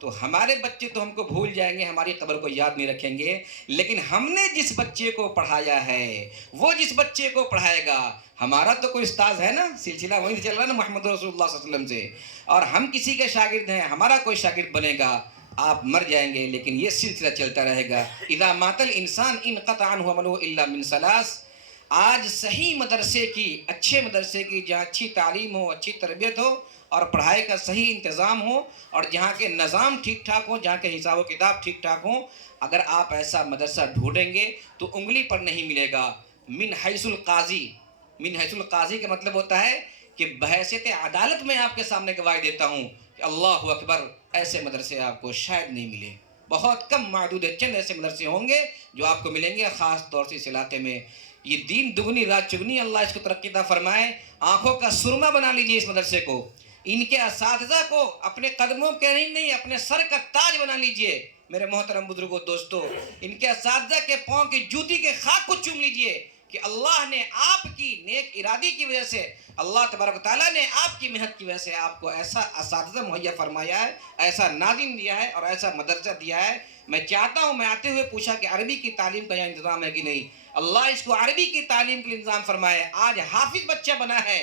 تو ہمارے بچے تو ہم کو بھول جائیں گے, ہماری قبر کو یاد نہیں رکھیں گے, لیکن ہم نے جس بچے کو پڑھایا ہے وہ جس بچے کو پڑھائے گا. ہمارا تو کوئی استاذ ہے نا, سلسلہ وہیں سے چل رہا ہے نا محمد رسول اللہ صلی اللہ علیہ وسلم سے, اور ہم کسی کے شاگرد ہیں, ہمارا کوئی شاگرد بنے گا. آپ مر جائیں گے لیکن یہ سلسلہ چلتا رہے گا. اذا مات الانسان انقطع عنہ عملہ الا من ثلاث. آج صحیح مدرسے کی, اچھے مدرسے کی, جہاں اچھی تعلیم ہو, اچھی تربیت ہو اور پڑھائی کا صحیح انتظام ہو, اور جہاں کے نظام ٹھیک ٹھاک ہوں, جہاں کے حساب و کتاب ٹھیک ٹھاک ہوں, اگر آپ ایسا مدرسہ ڈھونڈیں گے تو انگلی پر نہیں ملے گا. من حیث القاضی, من حیث القاضی کا مطلب ہوتا ہے کہ بحیثیت عدالت میں آپ کے سامنے گواہی دیتا ہوں کہ اللہ اکبر, ایسے مدرسے آپ کو شاید نہیں ملے. بہت کم معدود چند ایسے مدرسے ہوں گے جو آپ کو ملیں گے, خاص طور سے اس علاقے میں. یہ دین دگنی رات چگنی, اللہ اس کو ترقی عطا فرمائے. آنکھوں کا سرما بنا لیجئے اس مدرسے کو, ان کے اساتذہ کو اپنے قدموں کے نہیں اپنے سر کا تاج بنا لیجئے. میرے محترم بزرگوں, دوستو, ان کے اساتذہ کے پاؤں کی جوتی کے خاک کو چوم لیجئے کہ اللہ نے آپ کی نیک ارادی کی وجہ سے, اللہ تبارک و تعالیٰ نے آپ کی محنت کی وجہ سے آپ کو ایسا اساتذہ مہیا فرمایا ہے, ایسا ناظم دیا ہے اور ایسا مدرسہ دیا ہے. میں چاہتا ہوں, میں آتے ہوئے پوچھا کہ عربی کی تعلیم کا یہاں انتظام ہے کہ نہیں. اللہ اس کو عربی کی تعلیم کے لیے انتظام فرمائے. آج حافظ بچہ بنا ہے,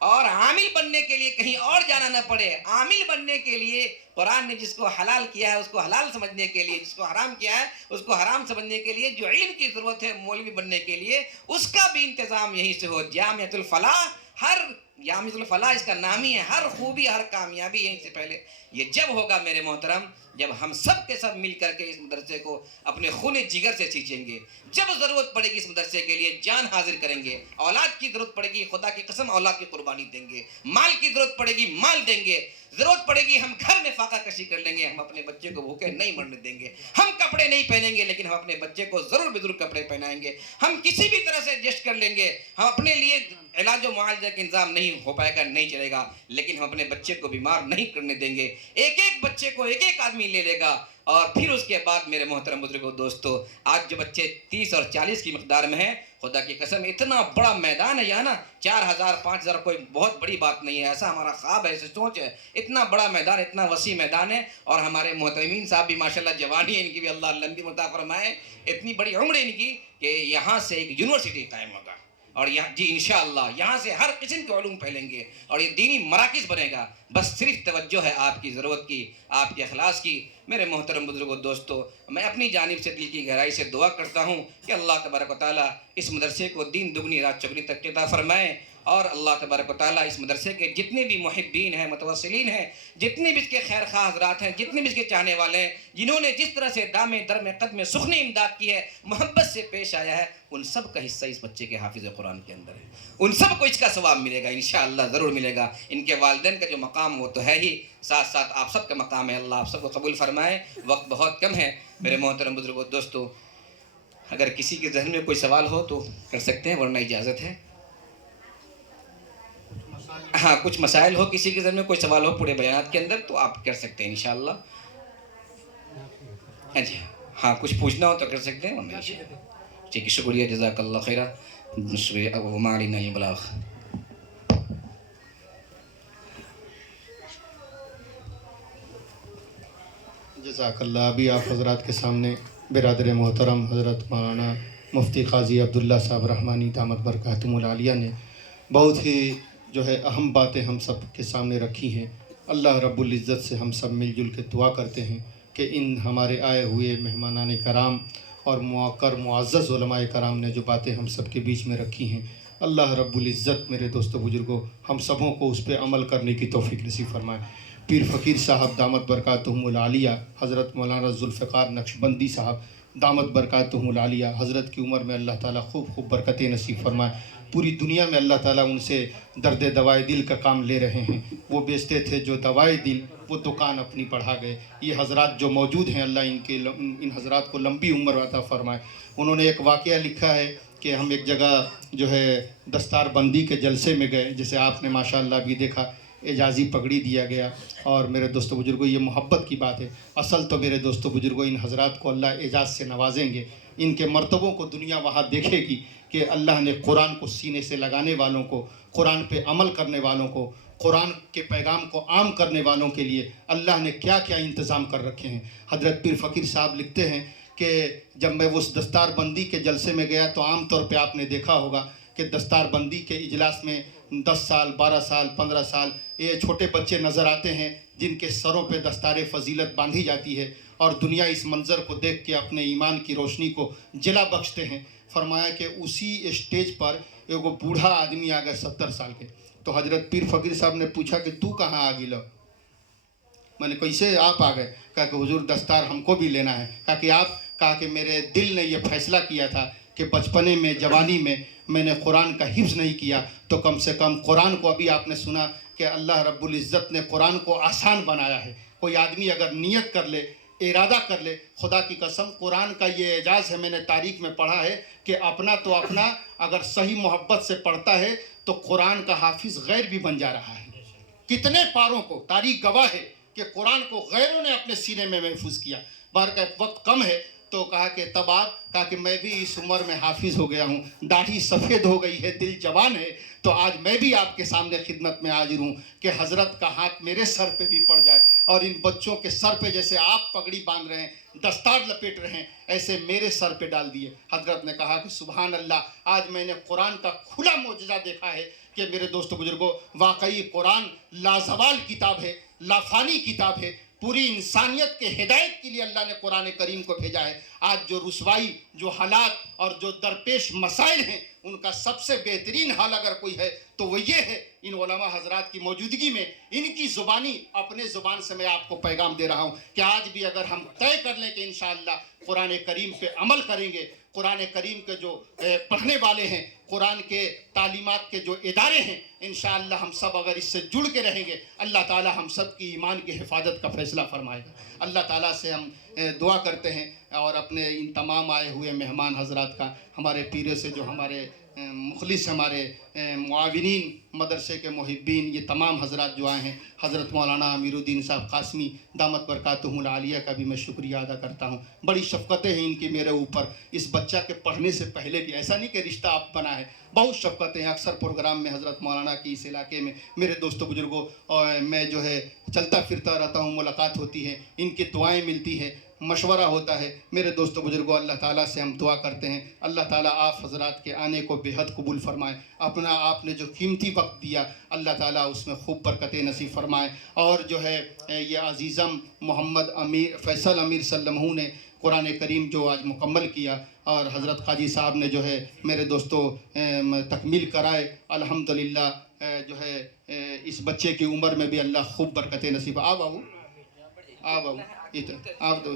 اور عامل بننے کے لیے کہیں اور جانا نہ پڑے. عامل بننے کے لیے قرآن نے جس کو حلال کیا ہے اس کو حلال سمجھنے کے لیے, جس کو حرام کیا ہے اس کو حرام سمجھنے کے لیے, جو علم کی ضرورت ہے مولوی بننے کے لیے, اس کا بھی انتظام یہیں سے ہو. جامعۃ الفلاح, ہر جامعۃ الفلاح اس کا نام ہی ہے. ہر خوبی, ہر کامیابی یہیں سے پہلے. یہ جب ہوگا میرے محترم, جب ہم سب کے سب مل کر کے اس مدرسے کو اپنے خون جگر سے سینچیں گے. جب ضرورت پڑے گی اس مدرسے کے لیے جان حاضر کریں گے. اولاد کی ضرورت پڑے گی, خدا کی قسم اولاد کی قربانی دیں گے. مال کی ضرورت پڑے گی, مال دیں گے. ضرورت پڑے گی ہم گھر میں فاقہ کشی کر لیں گے. ہم اپنے بچے کو بھوکے نہیں مرنے دیں گے. ہم کپڑے نہیں پہنیں گے لیکن ہم اپنے بچے کو ضرور بضرور کپڑے پہنائیں گے. ہم کسی بھی طرح سے ایڈجسٹ کر لیں گے. ہم اپنے لیے علاج و معالجہ کا انتظام نہیں ہو پائے گا, نہیں چلے گا, لیکن ہم اپنے بچے کو بیمار نہیں کرنے دیں گے. ایک ایک بچے کو ایک ایک آدمی لے لے گا. اور پھر اس کے بعد میرے محترم بزرگوں, دوستو, آج جو بچے 30 اور 40 کی مقدار میں ہیں, خدا کی قسم اتنا بڑا میدان ہے یہاں نا, 4000 5000 کوئی بہت بڑی بات نہیں ہے. ایسا ہمارا خواب ہے, ایسی سوچ ہے. اتنا بڑا میدان, اتنا وسیع میدان ہے. اور ہمارے محترمین صاحب بھی ماشاءاللہ جوانی ہے ان کی بھی, اللہ لمبی عمر عطا فرمائے. اتنی بڑی عمر ہے ان کی کہ یہاں سے ایک یونیورسٹی قائم ہوگا. اور جی انشاءاللہ یہاں سے ہر قسم کے علوم پھیلیں گے اور یہ دینی مراکز بنے گا. بس صرف توجہ ہے آپ کی ضرورت کی, آپ کے اخلاص کی. میرے محترم بزرگوں, دوستو, میں اپنی جانب سے دل کی گہرائی سے دعا کرتا ہوں کہ اللہ تبارک و تعالیٰ اس مدرسے کو دین دگنی رات چگنی تک عطا فرمائے. اور اللہ تبارک و تعالیٰ اس مدرسے کے جتنے بھی محبین ہیں, متوسلین ہیں, جتنے بھی اس کے خیر خواہ حضرات ہیں, جتنے بھی اس کے چاہنے والے ہیں, جنہوں نے جس طرح سے دام درم قدم سخنی امداد کی ہے, محبت سے پیش آیا ہے, ان سب کا حصہ اس بچے کے حافظ قرآن کے اندر ہے. ان سب کو اس کا ثواب ملے گا, انشاءاللہ ضرور ملے گا. ان کے والدین کا جو مقام وہ تو ہے ہی, ساتھ ساتھ آپ سب کا مقام ہے. اللہ آپ سب کو قبول فرمائے. وقت بہت کم ہے میرے محترم بزرگوں, دوستو, اگر کسی کے ذہن میں کوئی سوال ہو تو کر سکتے ہیں, ورنہ اجازت ہے. ہاں, کچھ مسائل ہو, کسی کے ذہن میں کوئی سوال ہو پورے بیانات کے اندر تو آپ کر سکتے ہیں انشاءاللہ. جی ہاں, کچھ پوچھنا ہو تو کر سکتے ہیں. ٹھیک ہے, شکریہ, جزاک اللہ خیرہ. وما علینا البلاغ. جزاک اللہ. ابھی آپ حضرات کے سامنے برادر محترم حضرت مولانا مفتی قاضی عبداللہ صاحب رحمانی دامت برکاتہم العالیہ نے بہت ہی جو ہے اہم باتیں ہم سب کے سامنے رکھی ہیں. اللہ رب العزت سے ہم سب مل جل کے دعا کرتے ہیں کہ ان ہمارے آئے ہوئے مہمانان کرام اور موقر معزز علماء کرام نے جو باتیں ہم سب کے بیچ میں رکھی ہیں, اللہ رب العزت میرے دوستو بزرگوں ہم سبوں کو اس پہ عمل کرنے کی توفیق نصیب فرمائے. پیر فقیر صاحب دامت برکاتہم العالیہ, حضرت مولانا ذوالفقار نقشبندی صاحب دامت برکاتہم العالیہ, حضرت کی عمر میں اللہ تعالیٰ خوب خوب برکتیں نصیب فرمائے. پوری دنیا میں اللہ تعالیٰ ان سے درد دوائے دل کا کام لے رہے ہیں. وہ بیچتے تھے جو دوائے دل, وہ دکان اپنی بڑھا گئے. یہ حضرات جو موجود ہیں, اللہ ان حضرات کو لمبی عمر عطا فرمائے. انہوں نے ایک واقعہ لکھا ہے کہ ہم ایک جگہ جو ہے دستار بندی کے جلسے میں گئے, جسے آپ نے ماشاءاللہ بھی دیکھا اعزازی پگڑی دیا گیا. اور میرے دوستو بزرگوں یہ محبت کی بات ہے. اصل تو میرے دوستو بزرگوں ان حضرات کو اللہ اعزاز سے نوازیں گے. ان کے مرتبوں کو دنیا وہاں دیکھے گی کہ اللہ نے قرآن کو سینے سے لگانے والوں کو, قرآن پہ عمل کرنے والوں کو, قرآن کے پیغام کو عام کرنے والوں کے لیے اللہ نے کیا کیا انتظام کر رکھے ہیں. حضرت پیر فقیر صاحب لکھتے ہیں کہ جب میں اس دستار بندی کے جلسے میں گیا تو عام طور پہ آپ نے دیکھا ہوگا کہ دستار بندی کے اجلاس میں 10 سال 12 سال 15 سال یہ چھوٹے بچے نظر آتے ہیں جن کے سروں پہ دستار فضیلت باندھی جاتی ہے اور دنیا اس منظر کو دیکھ کے اپنے ایمان کی روشنی کو جلا بخشتے ہیں. فرمایا کہ اسی اسٹیج پر ایک بوڑھا آدمی آ گیا 70 سال کے. تو حضرت پیر فقیر صاحب نے پوچھا کہ تو کہاں آ گیا؟ میں نے کیسے آپ آ گئے؟ کہا کہ حضور دستار ہم کو بھی لینا ہے. کہا کہ آپ؟ کہا کہ میرے دل نے یہ فیصلہ کیا تھا کہ بچپنے میں جوانی میں نے قرآن کا حفظ نہیں کیا تو کم سے کم قرآن کو, ابھی آپ نے سنا کہ اللہ رب العزت نے قرآن کو آسان بنایا ہے. کوئی آدمی اگر نیت کر لے, ارادہ کر لے, خدا کی قسم قرآن کا یہ اعجاز ہے, میں نے تاریخ میں پڑھا ہے کہ اپنا تو اپنا اگر صحیح محبت سے پڑھتا ہے تو قرآن کا حافظ غیر بھی بن جا رہا ہے. کتنے پاروں کو تاریخ گواہ ہے کہ قرآن کو غیروں نے اپنے سینے میں محفوظ کیا. بار کا وقت کم ہے تو کہا کہ تب آپ, کہا کہ میں بھی اس عمر میں حافظ ہو گیا ہوں, داڑھی سفید ہو گئی ہے, دل جوان ہے, تو آج میں بھی آپ کے سامنے خدمت میں حاضر ہوں کہ حضرت کا ہاتھ میرے سر پہ بھی پڑ جائے اور ان بچوں کے سر پہ جیسے آپ پگڑی باندھ رہے ہیں, دستار لپیٹ رہے ہیں, ایسے میرے سر پہ ڈال دیے. حضرت نے کہا کہ سبحان اللہ, آج میں نے قرآن کا کھلا معجزہ دیکھا ہے کہ میرے دوستو بزرگوں واقعی قرآن لازوال کتاب ہے, لافانی کتاب ہے. پوری انسانیت کے ہدایت کے لیے اللہ نے قرآن کریم کو بھیجا ہے. آج جو رسوائی, جو حالات اور جو درپیش مسائل ہیں ان کا سب سے بہترین حال اگر کوئی ہے تو وہ یہ ہے ان علماء حضرات کی موجودگی میں, ان کی زبانی اپنے زبان سے میں آپ کو پیغام دے رہا ہوں کہ آج بھی اگر ہم طے کر لیں کہ انشاءاللہ قرآن کریم پہ عمل کریں گے, قرآن کریم کے جو پڑھنے والے ہیں, قرآن کے تعلیمات کے جو ادارے ہیں, انشاءاللہ ہم سب اگر اس سے جڑ کے رہیں گے اللہ تعالی ہم سب کی ایمان کی حفاظت کا فیصلہ فرمائے گا. اللہ تعالیٰ سے ہم دعا کرتے ہیں اور اپنے ان تمام آئے ہوئے مہمان حضرات کا, ہمارے پیرے سے جو ہمارے مخلص, ہمارے معاونین, مدرسے کے محبین, یہ تمام حضرات جو آئے ہیں, حضرت مولانا امیر الدین صاحب قاسمی دامت برکاتہم العالیہ کا بھی میں شکریہ ادا کرتا ہوں. بڑی شفقتیں ہیں ان کی میرے اوپر, اس بچہ کے پڑھنے سے پہلے بھی. ایسا نہیں کہ رشتہ آپ بنا ہے, بہت شفقتیں ہیں. اکثر پروگرام میں حضرت مولانا کی اس علاقے میں میرے دوستوں بزرگوں اور میں جو ہے چلتا پھرتا رہتا ہوں, ملاقات ہوتی ہے, ان کی دعائیں ملتی ہیں, مشورہ ہوتا ہے. میرے دوستوں بزرگوں اللہ تعالیٰ سے ہم دعا کرتے ہیں اللہ تعالیٰ آپ حضرات کے آنے کو بے حد قبول فرمائے. اپنا آپ نے جو قیمتی وقت دیا اللہ تعالیٰ اس میں خوب برکتیں نصیب فرمائے. اور جو ہے یہ عزیزم محمد امیر فیصل امیر سلمہ نے قرآن کریم جو آج مکمل کیا اور حضرت قاضی صاحب نے جو ہے میرے دوستوں تکمیل کرائے, الحمدللہ جو ہے اس بچے کی عمر میں بھی اللہ خوب برکتیں نصیب. آپ دو,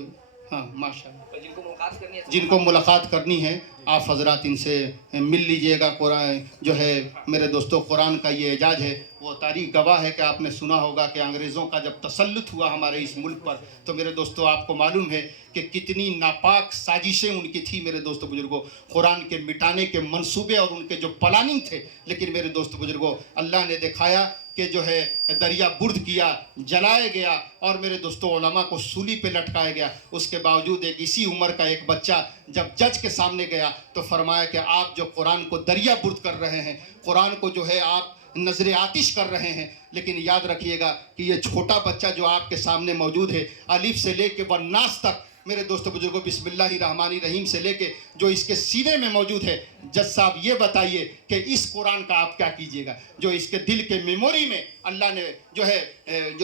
ہاں ماشاء اللہ. جن کو ملاقات کرنی ہے آپ حضرات ان سے مل لیجئے گا. قرآن جو ہے میرے دوستوں قرآن کا یہ اعجاز ہے, وہ تاریخ گواہ ہے کہ آپ نے سنا ہوگا کہ انگریزوں کا جب تسلط ہوا ہمارے اس ملک پر تو میرے دوستوں آپ کو معلوم ہے کہ کتنی ناپاک سازشیں ان کی تھی. میرے دوستوں بزرگوں قرآن کے مٹانے کے منصوبے اور ان کے جو پلاننگ تھے, لیکن میرے دوستوں بزرگوں اللہ نے دکھایا کہ جو ہے دریا برد کیا, جلائے گیا اور میرے دوستوں علماء کو سولی پہ لٹکایا گیا. اس کے باوجود ایک اسی عمر کا ایک بچہ جب جج کے سامنے گیا تو فرمایا کہ آپ جو قرآن کو دریا برد کر رہے ہیں, قرآن کو جو ہے آپ نظر آتش کر رہے ہیں, لیکن یاد رکھیے گا کہ یہ چھوٹا بچہ جو آپ کے سامنے موجود ہے الف سے لے کے والناس تک میرے دوستوں بزرگوں بسم اللہ الرحمن الرحیم سے لے کے جو اس کے سینے میں موجود ہے, جج صاحب یہ بتائیے کہ اس قرآن کا آپ کیا کیجئے گا. جو اس کے دل کے میموری میں اللہ نے جو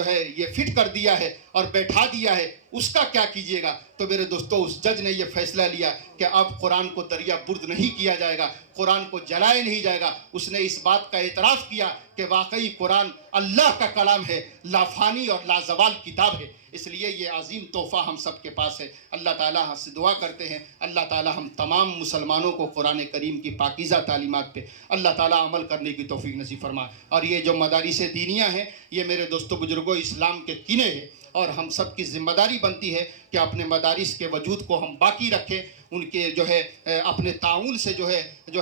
ہے یہ فٹ کر دیا ہے اور بیٹھا دیا ہے, اس کا کیا کیجئے گا. تو میرے دوستوں اس جج نے یہ فیصلہ لیا کہ اب قرآن کو دریا برد نہیں کیا جائے گا, قرآن کو جلایا نہیں جائے گا. اس نے اس بات کا اعتراف کیا کہ واقعی قرآن اللہ کا کلام ہے, لافانی اور لازوال کتاب ہے. اس لیے یہ عظیم تحفہ ہم سب کے پاس ہے. اللہ تعالیٰ ہم سے دعا کرتے ہیں اللہ تعالیٰ ہم تمام مسلمانوں کو قرآن کریم کی پاکیزہ تعلیمات پہ اللہ تعالیٰ عمل کرنے کی توفیق نصیب فرمائے. اور یہ جو مدارس دینیہ ہیں یہ میرے دوستوں بزرگوں اسلام کے کینے ہیں اور ہم سب کی ذمہ داری بنتی ہے کہ اپنے مدارس کے وجود کو ہم باقی رکھیں, ان کے جو ہے اپنے تعاون سے جو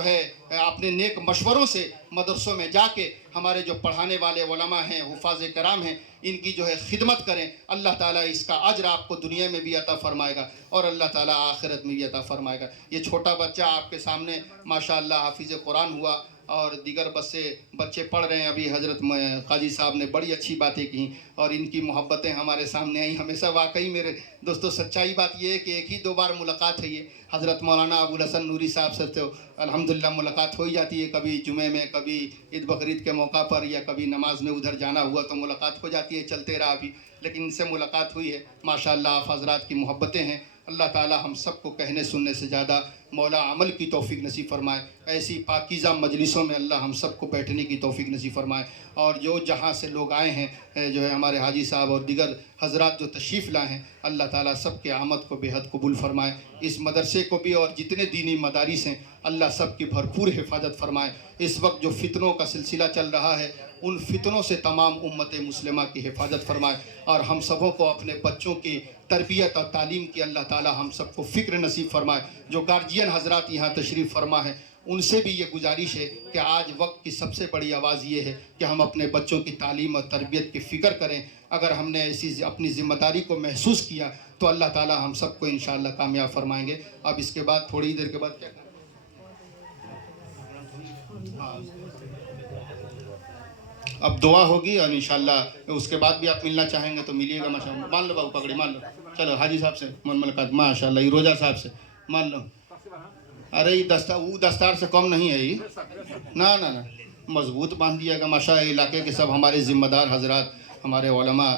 ہے اپنے نیک مشوروں سے مدرسوں میں جا کے ہمارے جو پڑھانے والے علماء ہیں، حفاظ کرام ہیں، ان کی جو ہے خدمت کریں. اللہ تعالیٰ اس کا اجر آپ کو دنیا میں بھی عطا فرمائے گا اور اللہ تعالیٰ آخرت میں بھی عطا فرمائے گا. یہ چھوٹا بچہ آپ کے سامنے ماشاءاللہ حافظ قرآن ہوا اور دیگر بچے پڑھ رہے ہیں. ابھی حضرت قاضی صاحب نے بڑی اچھی باتیں کیں اور ان کی محبتیں ہمارے سامنے آئیں. ہمیشہ واقعی میرے دوستو سچائی بات یہ ہے کہ ایک ہی دو بار ملاقات ہے. یہ حضرت مولانا ابوالحسن نوری صاحب سے تو الحمدللہ ملاقات ہو ہی جاتی ہے. کبھی جمعے میں، کبھی عید بقرعید کے موقع پر، یا کبھی نماز میں ادھر جانا ہوا تو ملاقات ہو جاتی ہے. چلتے رہا ابھی، لیکن ان سے ملاقات ہوئی ہے. ماشاءاللہ آپ حضرات کی محبتیں ہیں. اللہ تعالی ہم سب کو کہنے سننے سے زیادہ مولا عمل کی توفیق نصیب فرمائے. ایسی پاکیزہ مجلسوں میں اللہ ہم سب کو بیٹھنے کی توفیق نصیب فرمائے. اور جو جہاں سے لوگ آئے ہیں جو ہے ہمارے حاجی صاحب اور دیگر حضرات جو تشریف لائے ہیں، اللہ تعالیٰ سب کے آمد کو بے حد قبول فرمائے. اس مدرسے کو بھی اور جتنے دینی مدارس ہیں اللہ سب کی بھرپور حفاظت فرمائے. اس وقت جو فتنوں کا سلسلہ چل رہا ہے ان فتنوں سے تمام امت مسلمہ کی حفاظت فرمائے. اور ہم سبوں کو اپنے بچوں کی تربیت اور تعلیم کی اللہ تعالیٰ ہم سب کو فکر نصیب فرمائے. جو گارجین حضرات یہاں تشریف فرما ہے ان سے بھی یہ گزارش ہے کہ آج وقت کی سب سے بڑی آواز یہ ہے کہ ہم اپنے بچوں کی تعلیم اور تربیت کی فکر کریں. اگر ہم نے ایسی اپنی ذمہ داری کو محسوس کیا تو اللہ تعالیٰ ہم سب کو انشاءاللہ کامیاب فرمائیں گے. اب اس کے بعد تھوڑی دیر کے بعد کیا کریں؟ اب دعا ہوگی اور انشاءاللہ اس کے بعد بھی آپ ملنا چاہیں گے تو ملیے گا. ماشاءاللہ مان لو بابو پکڑی، مان لو. چلو حاجی صاحب سے ملاقات. ماشاءاللہ یہ روزہ صاحب سے مان لو. ارے یہ دستار سے کم نہیں ہے یہ، نہ مضبوط باندھ دیا گا. ماشاءاللہ علاقے کے سب ہمارے ذمہ دار حضرات، ہمارے علماء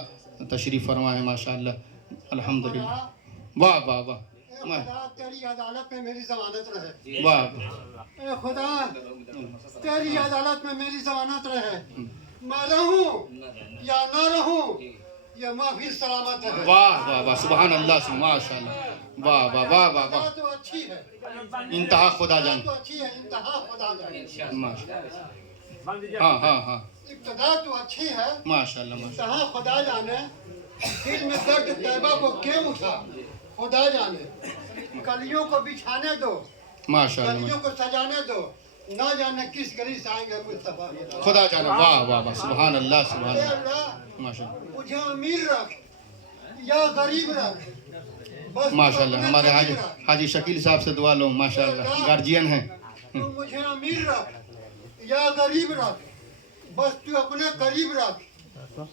تشریف فرما ہے ماشاءاللہ. الحمدللہ. واہ واہ واہ. تیری عدالت میں میری ضمانت رہے. واہ. اے خدا تیری عدالت میں میری ضمانت رہے. میں رہوں یا نہ رہوں یہ معافی سلامت ہے. واہ واہ واہ. سبحان اللہ. ماشاءاللہ. واہ واہ واہ واہ واہ. تو اچھی ہے، انتہا خدا جان. تو اچھی ہے، انتہا خدا جان. ماشاءاللہ. ہاں. ابتدا تو اچھی ہے، ماشاءاللہ. انتہا خدا جانے. دل میں درد طیبہ کو کیوں اٹھا خدا جانے. کلیوں کو بچھانے دو، ماشاءاللہ. کلیوں کو سجانے دو. نہ جانے کس گلی سے آئیں گے مصطفیٰ. خدا جانے. واہ واہ واہ. سبحان اللہ. سبحان اے اللہ. اللہ ماشاءاللہ. مجھے امیر رکھ یا غریب رکھ. بس ماشاءاللہ. تو ہمارے اپنے قریب رکھ. حاجی شکیل صاحب سے دعا لو. ماشاءاللہ گارجین ہیں. تو مجھے امیر رکھ یا غریب رکھ، بس تو اپنے قریب رکھ.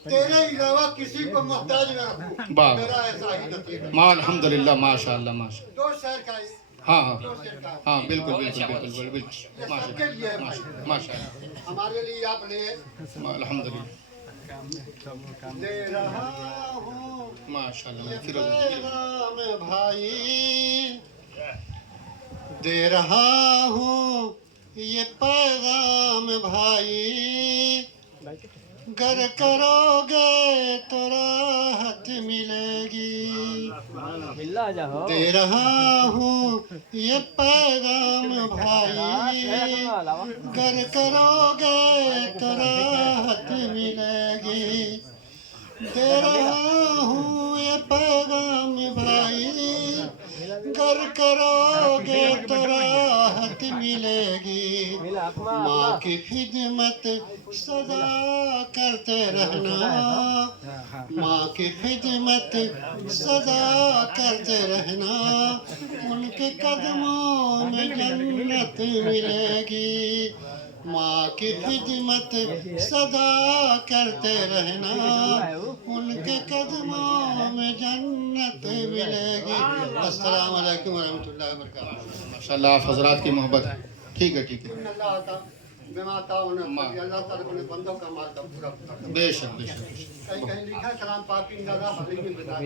تیرے علاوہ کسی کو محتاج نہ رکھوں. واہ. میرا ایسا ہی نصیب ہے. الحمدللہ. ماشاءاللہ. ماشاءاللہ. دو شہر کا ہاں بالکل. یہ سب کے لیے ہے بھائی. ماشاءاللہ. ہمارے لیے آپ نے الحمدللہ. دے رہا ہوں ماشاءاللہ. یہ پیغام بھائی، دے رہا ہوں یہ پیغام بھائی. گر کرو گے تو راحت ملے گی. دے رہا ہوں یہ پیغام بھائی، گر کرو گے تو راحت ملے گی. دے رہا ہوں یہ پیغام بھائی، گر کرو گے تو راحت ملے گی. ماں کی خدمت سدا کرتے رہنا، ماں کی خدمت سدا کرتے رہنا. ان کے قدموں میں جنت ملے گی. ماں کی خدمت سدا کرتے رہنا، ان کے قدموں میں جنت ملے گی. السلام علیکم ورحمۃ اللہ وبرکاتہ. ماشاءاللہ. آپ حضرات کی محبت ہے. ٹھیک ہے. اللہ تعالیٰ اپنے بندوں کا مال کا پورا کرتا. بے شک. کہیں لکھا کلام پاک ان اللہ حلیم بذات.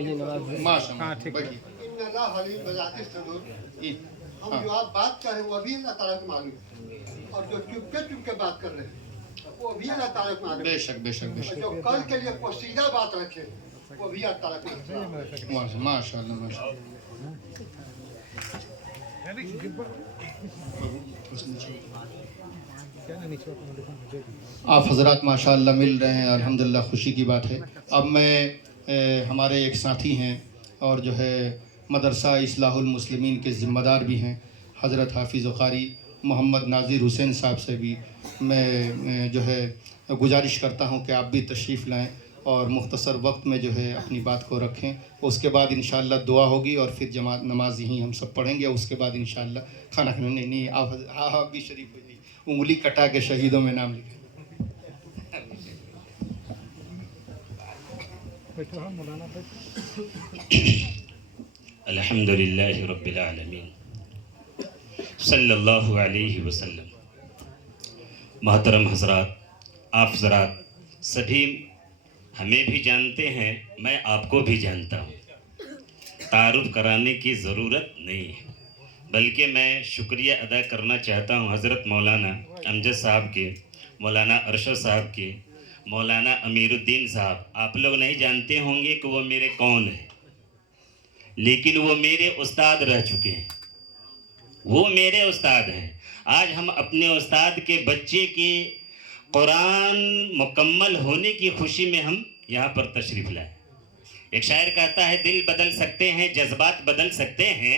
ماشاءاللہ. ان اللہ حلیم بذات الصدور. ہم جو آپ بات کر رہے ہیں وہ بھی اللہ تعالیٰ کو معلوم ہے، اور جو چپ کے بات کر رہے ہیں وہ بھی اللہ تعالیٰ کو معلوم ہے. بے شک. جو کل کے لیے پوشیدہ بات رکھے وہ بھی اللہ تعالیٰ کو معلوم ہے. ماشاءاللہ. آپ حضرات ماشاءاللہ مل رہے ہیں، الحمدللہ خوشی کی بات ہے. اب میں ہمارے ایک ساتھی ہیں اور جو ہے مدرسہ اصلاح المسلمین کے ذمہ دار بھی ہیں حضرت حافظ قاری محمد ناظر حسین صاحب سے بھی میں جو ہے گزارش کرتا ہوں کہ آپ بھی تشریف لائیں اور مختصر وقت میں جو ہے اپنی بات کو رکھیں. اس کے بعد انشاءاللہ دعا ہوگی اور پھر جماعت نماز ہی ہم سب پڑھیں گے. اس کے بعد انشاءاللہ کھانا کھانا. نہیں آپ بھی شریف ہو جائیے. انگلی کٹا کے شہیدوں میں نام لکھیں. الحمدللہ رب العالمین صلی اللہ علیہ وسلم. محترم حضرات، آپ حضرات سبھی ہمیں بھی جانتے ہیں، میں آپ کو بھی جانتا ہوں. تعارف کرانے کی ضرورت نہیں ہے، بلکہ میں شکریہ ادا کرنا چاہتا ہوں حضرت مولانا امجد صاحب کے، مولانا ارشد صاحب کے، مولانا امیر الدین صاحب. آپ لوگ نہیں جانتے ہوں گے کہ وہ میرے کون ہیں، لیکن وہ میرے استاد رہ چکے ہیں. وہ میرے استاد ہیں. آج ہم اپنے استاد کے بچے کے قرآن مکمل ہونے کی خوشی میں ہم یہاں پر تشریف لائے. ایک شاعر کہتا ہے دل بدل سکتے ہیں جذبات بدل سکتے ہیں،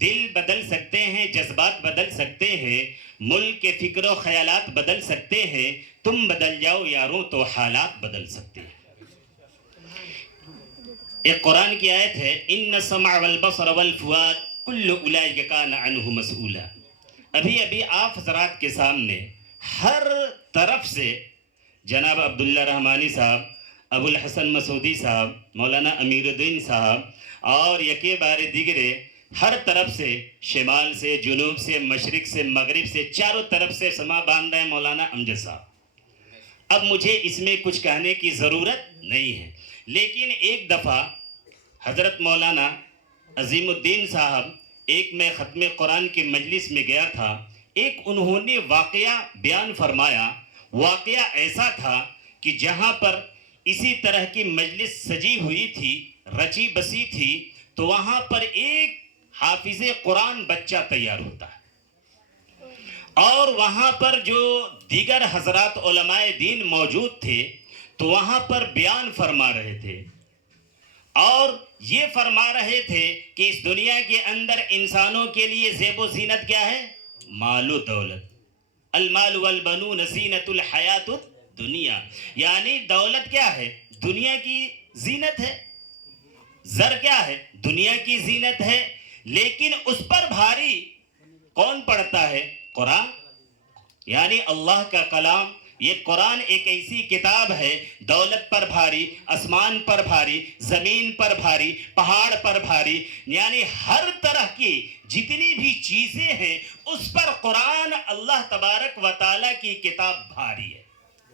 دل بدل سکتے ہیں جذبات بدل سکتے ہیں، ملک کے فکر و خیالات بدل سکتے ہیں، تم بدل جاؤ یاروں تو حالات بدل سکتے ہیں. ایک قرآن کی آیت ہے ان السمع والبصر والفؤاد کل اولئک کان عنہ مسئولا. ابھی آپ حضرات کے سامنے ہر طرف سے جناب عبداللہ رحمانی صاحب، ابو الحسن مسعودی صاحب، مولانا امیر الدین صاحب اور یکے بارے دیگرے ہر طرف سے، شمال سے، جنوب سے، مشرق سے، مغرب سے، چاروں طرف سے سما باندھ رہے ہیں مولانا امجد صاحب. اب مجھے اس میں کچھ کہنے کی ضرورت نہیں ہے، لیکن ایک دفعہ حضرت مولانا عظیم الدین صاحب ایک میں ختم قرآن کی مجلس میں گیا تھا. ایک انہوں نے واقعہ بیان فرمایا. واقعہ ایسا تھا کہ جہاں پر اسی طرح کی مجلس سجی ہوئی تھی، رچی بسی تھی، تو وہاں پر ایک حافظ قرآن بچہ تیار ہوتا ہے، اور وہاں پر جو دیگر حضرات علماء دین موجود تھے تو وہاں پر بیان فرما رہے تھے، اور یہ فرما رہے تھے کہ اس دنیا کے اندر انسانوں کے لیے زیب و زینت کیا ہے؟ مال و دولت. المال والبنون زینت الحیات الدنیا، یعنی دولت کیا ہے؟ دنیا کی زینت ہے. زر کیا ہے؟ دنیا کی زینت ہے. لیکن اس پر بھاری کون پڑتا ہے؟ قرآن، یعنی اللہ کا کلام. یہ قرآن ایک ایسی کتاب ہے، دولت پر بھاری، آسمان پر بھاری، زمین پر بھاری، پہاڑ پر بھاری، یعنی ہر طرح کی جتنی بھی چیزیں ہیں اس پر قرآن اللہ تبارک و تعالیٰ کی کتاب بھاری ہے،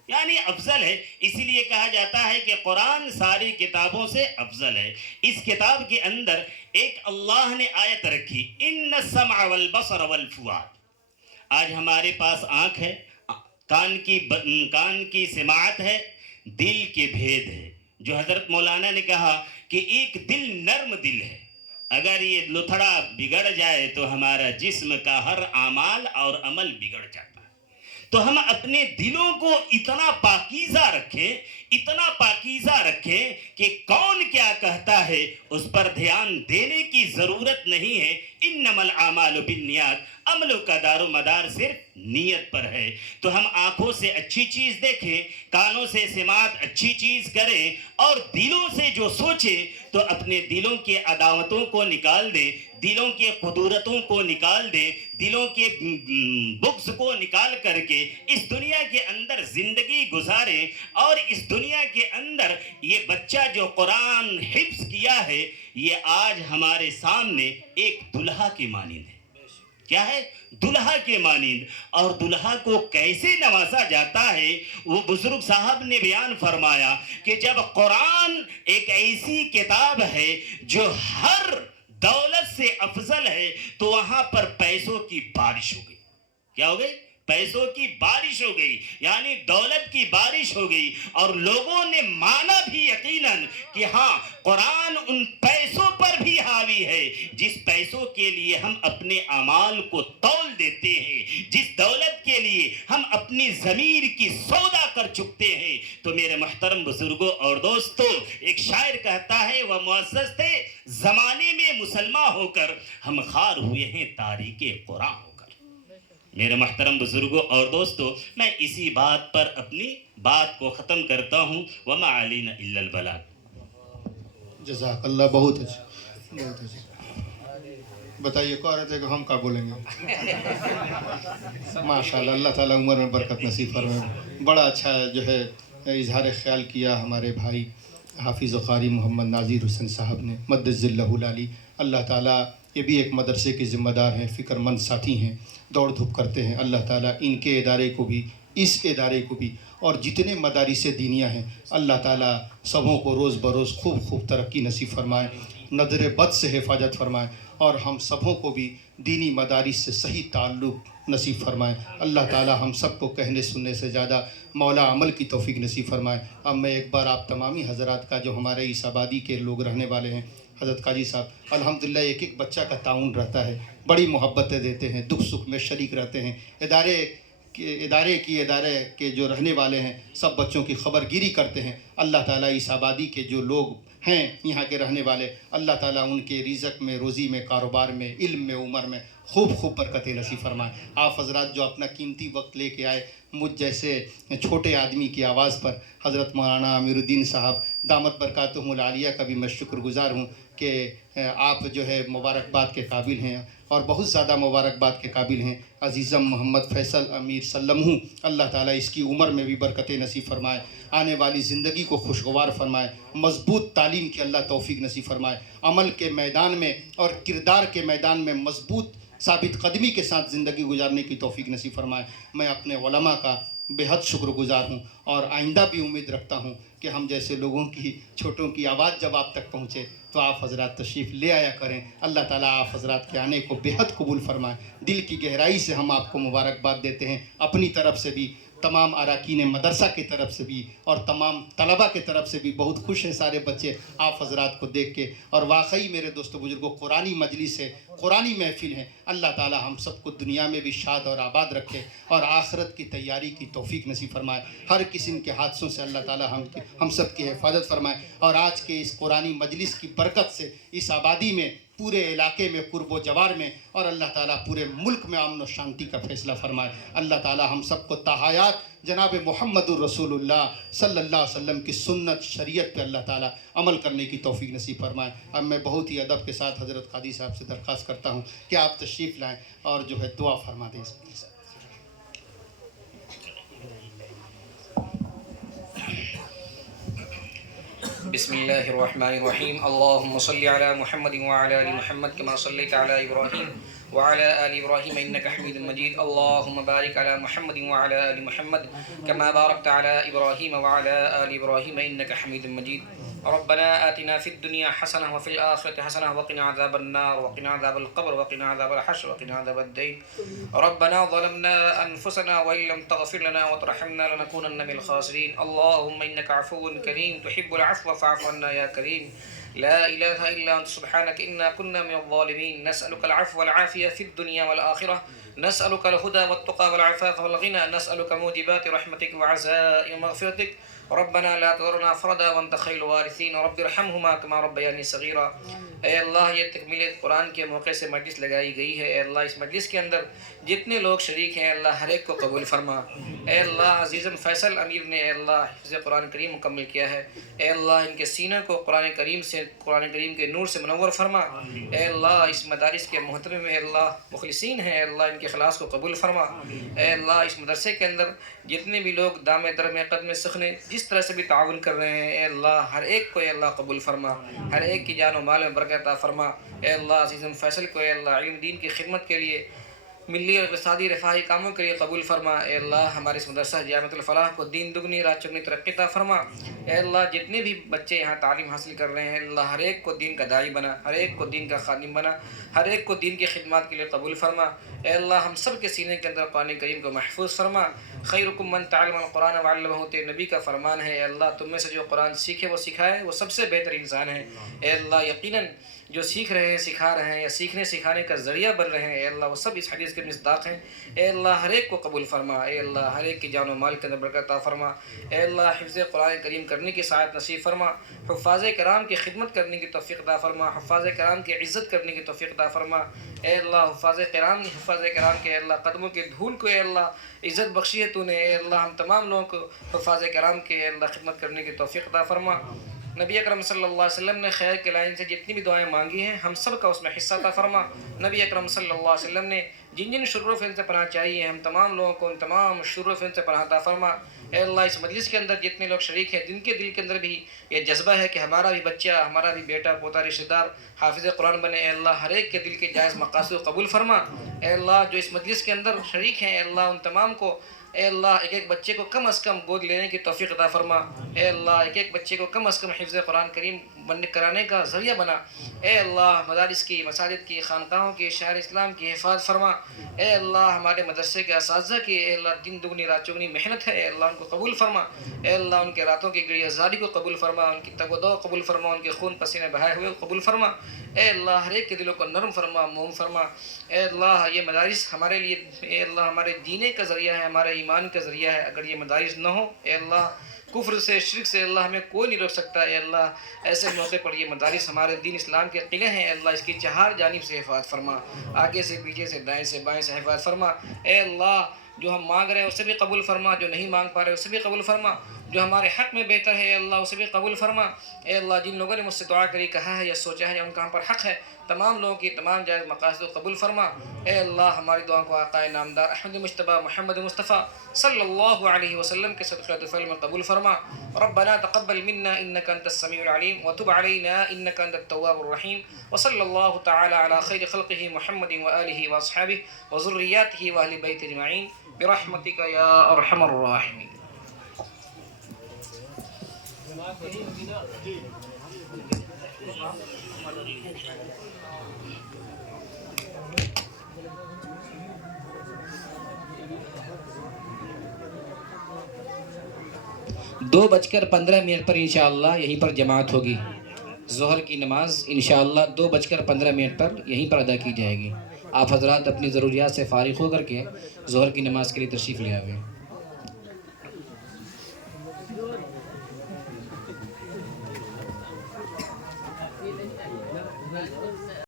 یعنی افضل ہے. اس لیے کہا جاتا ہے کہ قرآن ساری کتابوں سے افضل ہے. اس کتاب کے اندر ایک اللہ نے آیت رکھی ان السمع والبصر والفؤاد. آج ہمارے پاس آنکھ ہے، کان کی سماعت ہے، دل کے بھید ہے. جو حضرت مولانا نے کہا کہ ایک دل نرم دل ہے، اگر یہ لتھڑا بگڑ جائے تو ہمارا جسم کا ہر اعمال اور عمل بگڑ جاتا ہے. تو ہم اپنے دلوں کو اتنا پاکیزہ رکھیں، اتنا پاکیزہ رکھیں کہ کون کیا کہتا ہے اس پر دھیان دینے کی ضرورت نہیں ہے. انما الاعمال بالنیات، عملوں کا دار و مدار صرف نیت پر ہے. تو ہم آنکھوں سے اچھی چیز دیکھیں، کانوں سے سماعت اچھی چیز کریں، اور دلوں سے جو سوچیں تو اپنے دلوں کے عداوتوں کو نکال دیں، دلوں کے قدورتوں کو نکال دیں، دلوں کے بغض کو نکال کر کے اس دنیا کے اندر زندگی گزاریں. اور اس دنیا کے اندر یہ بچہ جو قرآن حفظ کیا ہے یہ آج ہمارے سامنے ایک دلہا کی مانند ہے. کیا ہے؟ دلہا کے مانند. اور دلہا کو کیسے نوازا جاتا ہے وہ بزرگ صاحب نے بیان فرمایا کہ جب قرآن ایک ایسی کتاب ہے جو ہر دولت سے افضل ہے تو وہاں پر پیسوں کی بارش ہو گئی. کیا ہو گئی؟ پیسوں کی بارش ہو گئی، یعنی دولت کی بارش ہو گئی، اور لوگوں نے مانا بھی یقیناً کہ ہاں قرآن ان پیسوں پر بھی حاوی ہے جس پیسوں کے لیے ہم اپنے اعمال کو تول دیتے ہیں، جس دولت کے لیے ہم اپنی ضمیر کی سودا کر چکتے ہیں۔ تو میرے محترم بزرگوں اور دوستوں، ایک شاعر کہتا ہے وہ معزز تھے زمانے میں مسلمان ہو کر، ہم خار ہوئے ہیں تاریک قرآن ہو کر۔ میرے محترم بزرگوں اور دوستوں، میں اسی بات پر اپنی بات کو ختم کرتا ہوں۔ وما علینا الا البلاغ۔ جزاک اللہ، بہت اچھا، بہت اچھا۔ بتائیے کہہ رہے تھے کہ ہم کیا بولیں گے؟ ماشاء اللہ، اللہ تعالیٰ عمر میں برکت نصیب فرمائے۔ بڑا اچھا جو ہے اظہار خیال کیا ہمارے بھائی حافظ و قاری محمد ناظر حسین صاحب نے، مدد ذلہ العالی۔ اللہ تعالیٰ، یہ بھی ایک مدرسے کے ذمہ دار ہیں، فکر مند ساتھی ہیں، دوڑ دھوپ کرتے ہیں۔ اللہ تعالیٰ ان کے ادارے کو بھی، اس ادارے کو بھی، اور جتنے مدارس دینیہ ہیں، اللہ تعالیٰ سبوں کو روز بروز خوب خوب ترقی نصیب فرمائے، نظر بد سے حفاظت فرمائے، اور ہم سبوں کو بھی دینی مدارس سے صحیح تعلق نصیب فرمائے۔ اللہ تعالیٰ ہم سب کو کہنے سننے سے زیادہ مولا عمل کی توفیق نصیب فرمائے۔ اب میں ایک بار آپ تمامی حضرات کا، جو ہمارے اس آبادی کے لوگ رہنے والے ہیں، حضرت قاضی صاحب الحمدللہ ایک ایک بچہ کا تعاون رہتا ہے، بڑی محبتیں دیتے ہیں، دکھ سکھ میں شریک رہتے ہیں۔ ادارے کے جو رہنے والے ہیں سب بچوں کی خبر گیری کرتے ہیں۔ اللہ تعالیٰ اس آبادی کے جو لوگ ہیں یہاں کے رہنے والے، اللہ تعالیٰ ان کے رزق میں، روزی میں، کاروبار میں، علم میں، عمر میں خوب خوب برکتیں نصیب فرمائے۔ آپ حضرات جو اپنا قیمتی وقت لے کے آئے، مجھ جیسے چھوٹے آدمی کی آواز پر، حضرت مولانا امیر الدین صاحب دامت برکاتہم العالیہ کا بھی میں شکر گزار ہوں کہ آپ جو ہے مبارکباد کے قابل ہیں، اور بہت زیادہ مبارکباد کے قابل ہیں۔ عزیزم محمد فیصل امیر سلم ہوں، اللہ تعالیٰ اس کی عمر میں بھی برکتیں نصیب فرمائے، آنے والی زندگی کو خوشگوار فرمائے، مضبوط تعلیم کی اللہ توفیق نصیب فرمائے، عمل کے میدان میں اور کردار کے میدان میں مضبوط ثابت قدمی کے ساتھ زندگی گزارنے کی توفیق نصیب فرمائے۔ میں اپنے علماء کا بے حد شکر گزار ہوں، اور آئندہ بھی امید رکھتا ہوں کہ ہم جیسے لوگوں کی، چھوٹوں کی آواز جب آپ تک پہنچے تو آپ حضرات تشریف لے آیا کریں۔ اللہ تعالیٰ آپ حضرات کے آنے کو بے حد قبول فرمائے۔ دل کی گہرائی سے ہم آپ کو مبارکباد دیتے ہیں، اپنی طرف سے بھی، تمام اراکین مدرسہ کی طرف سے بھی، اور تمام طلبہ کی طرف سے بھی۔ بہت خوش ہیں سارے بچے آپ حضرات کو دیکھ کے، اور واقعی میرے دوست و بزرگوں قرآنی مجلس ہے، قرآنی محفل ہے۔ اللہ تعالیٰ ہم سب کو دنیا میں بھی شاد اور آباد رکھے، اور آخرت کی تیاری کی توفیق نصیب فرمائے۔ ہر قسم کے حادثوں سے اللہ تعالیٰ ہم سب کی حفاظت فرمائے، اور آج کے اس قرآنی مجلس کی برکت سے اس آبادی میں، پورے علاقے میں، قرب و جوار میں، اور اللہ تعالیٰ پورے ملک میں امن و شانتی کا فیصلہ فرمائے۔ اللہ تعالیٰ ہم سب کو تحایات جناب محمد الرسول اللہ صلی اللہ علیہ وسلم کی سنت شریعت پہ اللہ تعالیٰ عمل کرنے کی توفیق نصیب فرمائے۔ اب میں بہت ہی ادب کے ساتھ حضرت قاضی صاحب سے درخواست کرتا ہوں کہ آپ تشریف لائیں اور جو ہے دعا فرما دیں۔ بسم اللہ الرحمن الرحیم۔ اللہم صلی علی محمد وعلی آل محمد کما صلیت علی ابراہیم وعلی آل ابراہیم انکا حمید مجید۔ اللہم بارک علی محمد وعلی آل محمد کما بارکت علی ابراہیم وعلی آل ابراہیم انکا حمید مجید۔ ربنا آتنا فی الدنیا حسنہ وفی الآخرۃ حسنہ وقنا عذاب النار وقنا عذاب القبر وقنا عذاب الحشر وقنا عذاب الدین۔ ربنا ظلمنا انفسنا وان لم تغفر لنا وترحمنا لنكونن من الخاسرین۔ اللهم انك عفو کریم تحب العفو فاعف عنا یا کریم۔ لا الہ الا انت سبحانک انا كنا من الظالمین۔ نسألك العفو والعافیہ فی الدنیا والآخرہ، نسألك الهدى والتقى والعفاف والغنى، نسألك موجبات رحمتك وعزائم مغفرتك۔ ربنا لا تذرنا فردا وانت خير الوارثين، رب ارحمهما كما ربياني صغيرا۔ اے اللہ، یہ تکمیل قرآن کے موقع سے مجلس لگائی گئی ہے، اے اللہ اس مجلس کے اندر جتنے لوگ شریک ہیں اللہ ہر ایک کو قبول فرما۔ اے اللہ عزیزم فیصل امیر نے اے اللہ حفظ قرآن کریم مکمل کیا ہے، اے اللہ ان کے سینہ کو قرآن کریم کے نور سے منور فرما۔ اے اللہ اس مدارس کے محترم میں اے اللہ مخلصین ہیں، اے اللہ ان کے اخلاص کو قبول فرما۔ اے اللہ اس مدرسے کے اندر جتنے بھی لوگ دام درم قدم سخنے جس طرح سے بھی تعاون کر رہے ہیں، اے اللہ ہر ایک کو اے اللہ قبول فرما، ہر ایک کی جان و مال میں برکت عطا فرما۔ اے اللہ عزیزم فیصل کو اے اللہ علم دین کی خدمت کے لیے ملی اور اقتصادی رفاہی کاموں کے لیے قبول فرما۔ اے اللہ ہمارے اس مدرسہ جامعۃ الفلاح کو دین دگنی رات چگنی ترقی عطا فرما۔ اے اللہ جتنے بھی بچے یہاں تعلیم حاصل کر رہے ہیں اللہ ہر ایک کو دین کا داعی بنا، ہر ایک کو دین کا خادم بنا، ہر ایک کو دین کی خدمات کے لیے قبول فرما۔ اے اللہ ہم سب کے سینے کے اندر قرآن کریم کو محفوظ فرما۔ خیرکم من تعلم القرآن وعلمہ، تیرے نبی کا فرمان ہے اے اللہ تم میں سے جو قرآن سیکھے وہ سکھائے وہ سب سے بہتر انسان ہے۔ اے اللہ یقیناً جو سیکھ رہے ہیں سکھا رہے ہیں یا سیکھنے سکھانے کا ذریعہ بن رہے ہیں اے اللہ وہ سب اس حدیث کے مصداق ہیں۔ اے اللہ ہر ایک کو قبول فرما۔ اے اللہ ہر ایک کی جان و مال کے اندر برکت عطا فرما۔ اے اللہ حفظ قرآن کریم کرنے کی سعادت نصیب فرما۔ حفاظ کرام کی خدمت کرنے کی توفیق عطا فرما۔ حفاظ کرام کی عزت کرنے کی توفیق عطا فرما۔ اے اللہ حفاظ کرام کے اے اللہ قدموں کے دھول کو اے اللہ عزت بخشی ہے تو نے۔ اے اللہ ہم تمام لوگوں کو حفاظ کرام کے اے اللہ خدمت کرنے کی توفیق عطا فرما۔ نبی اکرم صلی اللہ علیہ وسلم نے خیر کے لائن سے جتنی بھی دعائیں مانگی ہیں ہم سب کا اس میں حصہ عطا فرما۔ نبی اکرم صلی اللہ علیہ وسلم نے جن جن شر و فتن سے پناہ چاہیے ہم تمام لوگوں کو ان تمام شر و فتن سے پناہ عطا فرما۔ اے اللہ اس مجلس کے اندر جتنے لوگ شریک ہیں جن کے دل کے اندر بھی یہ جذبہ ہے کہ ہمارا بھی بچہ ہمارا بھی بیٹا پوتا رشتہ دار حافظ قرآن بنے، اے اللہ ہر ایک کے دل کے جائز مقاصد قبول فرما۔ اے اللہ جو اس مجلس کے اندر شریک ہیں اے اللہ ان تمام کو اے اللہ ایک ایک بچے کو کم از کم گود لینے کی توفیق عطا فرما۔ اے اللہ ایک ایک بچے کو کم از کم حفظ قرآن کریم کرانے کا ذریعہ بنا۔ اے اللہ مدارس کی، مساجد کی، خانقاہوں کی، شہر اسلام کی حفاظت فرما۔ اے اللہ ہمارے مدرسے کے اساتذہ کی اے اللہ دن دگنی رات چگنی محنت ہے اے اللہ ان کو قبول فرما۔ اے اللہ ان کے راتوں کی گڑی آزادی کو قبول فرما، ان کی تگ و دو قبول فرما، ان کے خون پسینے بہائے ہوئے قبول فرما۔ اے اللہ ہر ایک کے دلوں کو نرم فرما، موم فرما۔ اے اللہ یہ مدارس ہمارے لیے اے اللہ ہمارے جینے کا ذریعہ ہے، ہمارے ایمان کا ذریعہ ہے۔ اگر یہ مدارس نہ ہو اے اللہ کفر سے شرک سے اللہ ہمیں کوئی نہیں روک سکتا۔ اے اللہ ایسے موقع پر یہ مدارس ہمارے دین اسلام کے قلعے ہیں، اے اللہ اس کی چہار جانب سے حفاظت فرما، آگے سے پیچھے سے دائیں سے بائیں سے حفاظت فرما۔ اے اللہ جو ہم مانگ رہے ہیں اسے بھی قبول فرما، جو نہیں مانگ پا رہے اسے بھی قبول فرما، جو ہمارے حق میں بہتر ہے اے اللہ اسے بھی قبول فرما۔ اے اللہ جن لوگوں نے مجھ سے دعا کری کہا ہے یا سوچا ہے یا ان کا ہم پر حق ہے تمام لوگوں کی تمام جائز مقاصد قبول فرما۔ اے اللہ ہماری دعا کو آقا نامدار احمد مجتبی محمد مصطفیٰ صلی اللہ علیہ وسلم کے صدقہ طفیل میں قبول فرما۔ ربنا تقبل منا انك انت السميع العليم وتب علينا انك انت التواب الرحيم وصلى الله تعالى على خير خلقه محمد واله واصحابه وذرياته واهل بيته اجمعين برحمتك يا ارحم الراحمين۔ دو بج کر 15 منٹ پر انشاءاللہ یہیں پر جماعت ہوگی۔ ظہر کی نماز انشاءاللہ 2 بج کر 15 منٹ پر یہیں پر ادا کی جائے گی۔ آپ حضرات اپنی ضروریات سے فارغ ہو کر کے ظہر کی نماز کے لیے تشریف لے آئے۔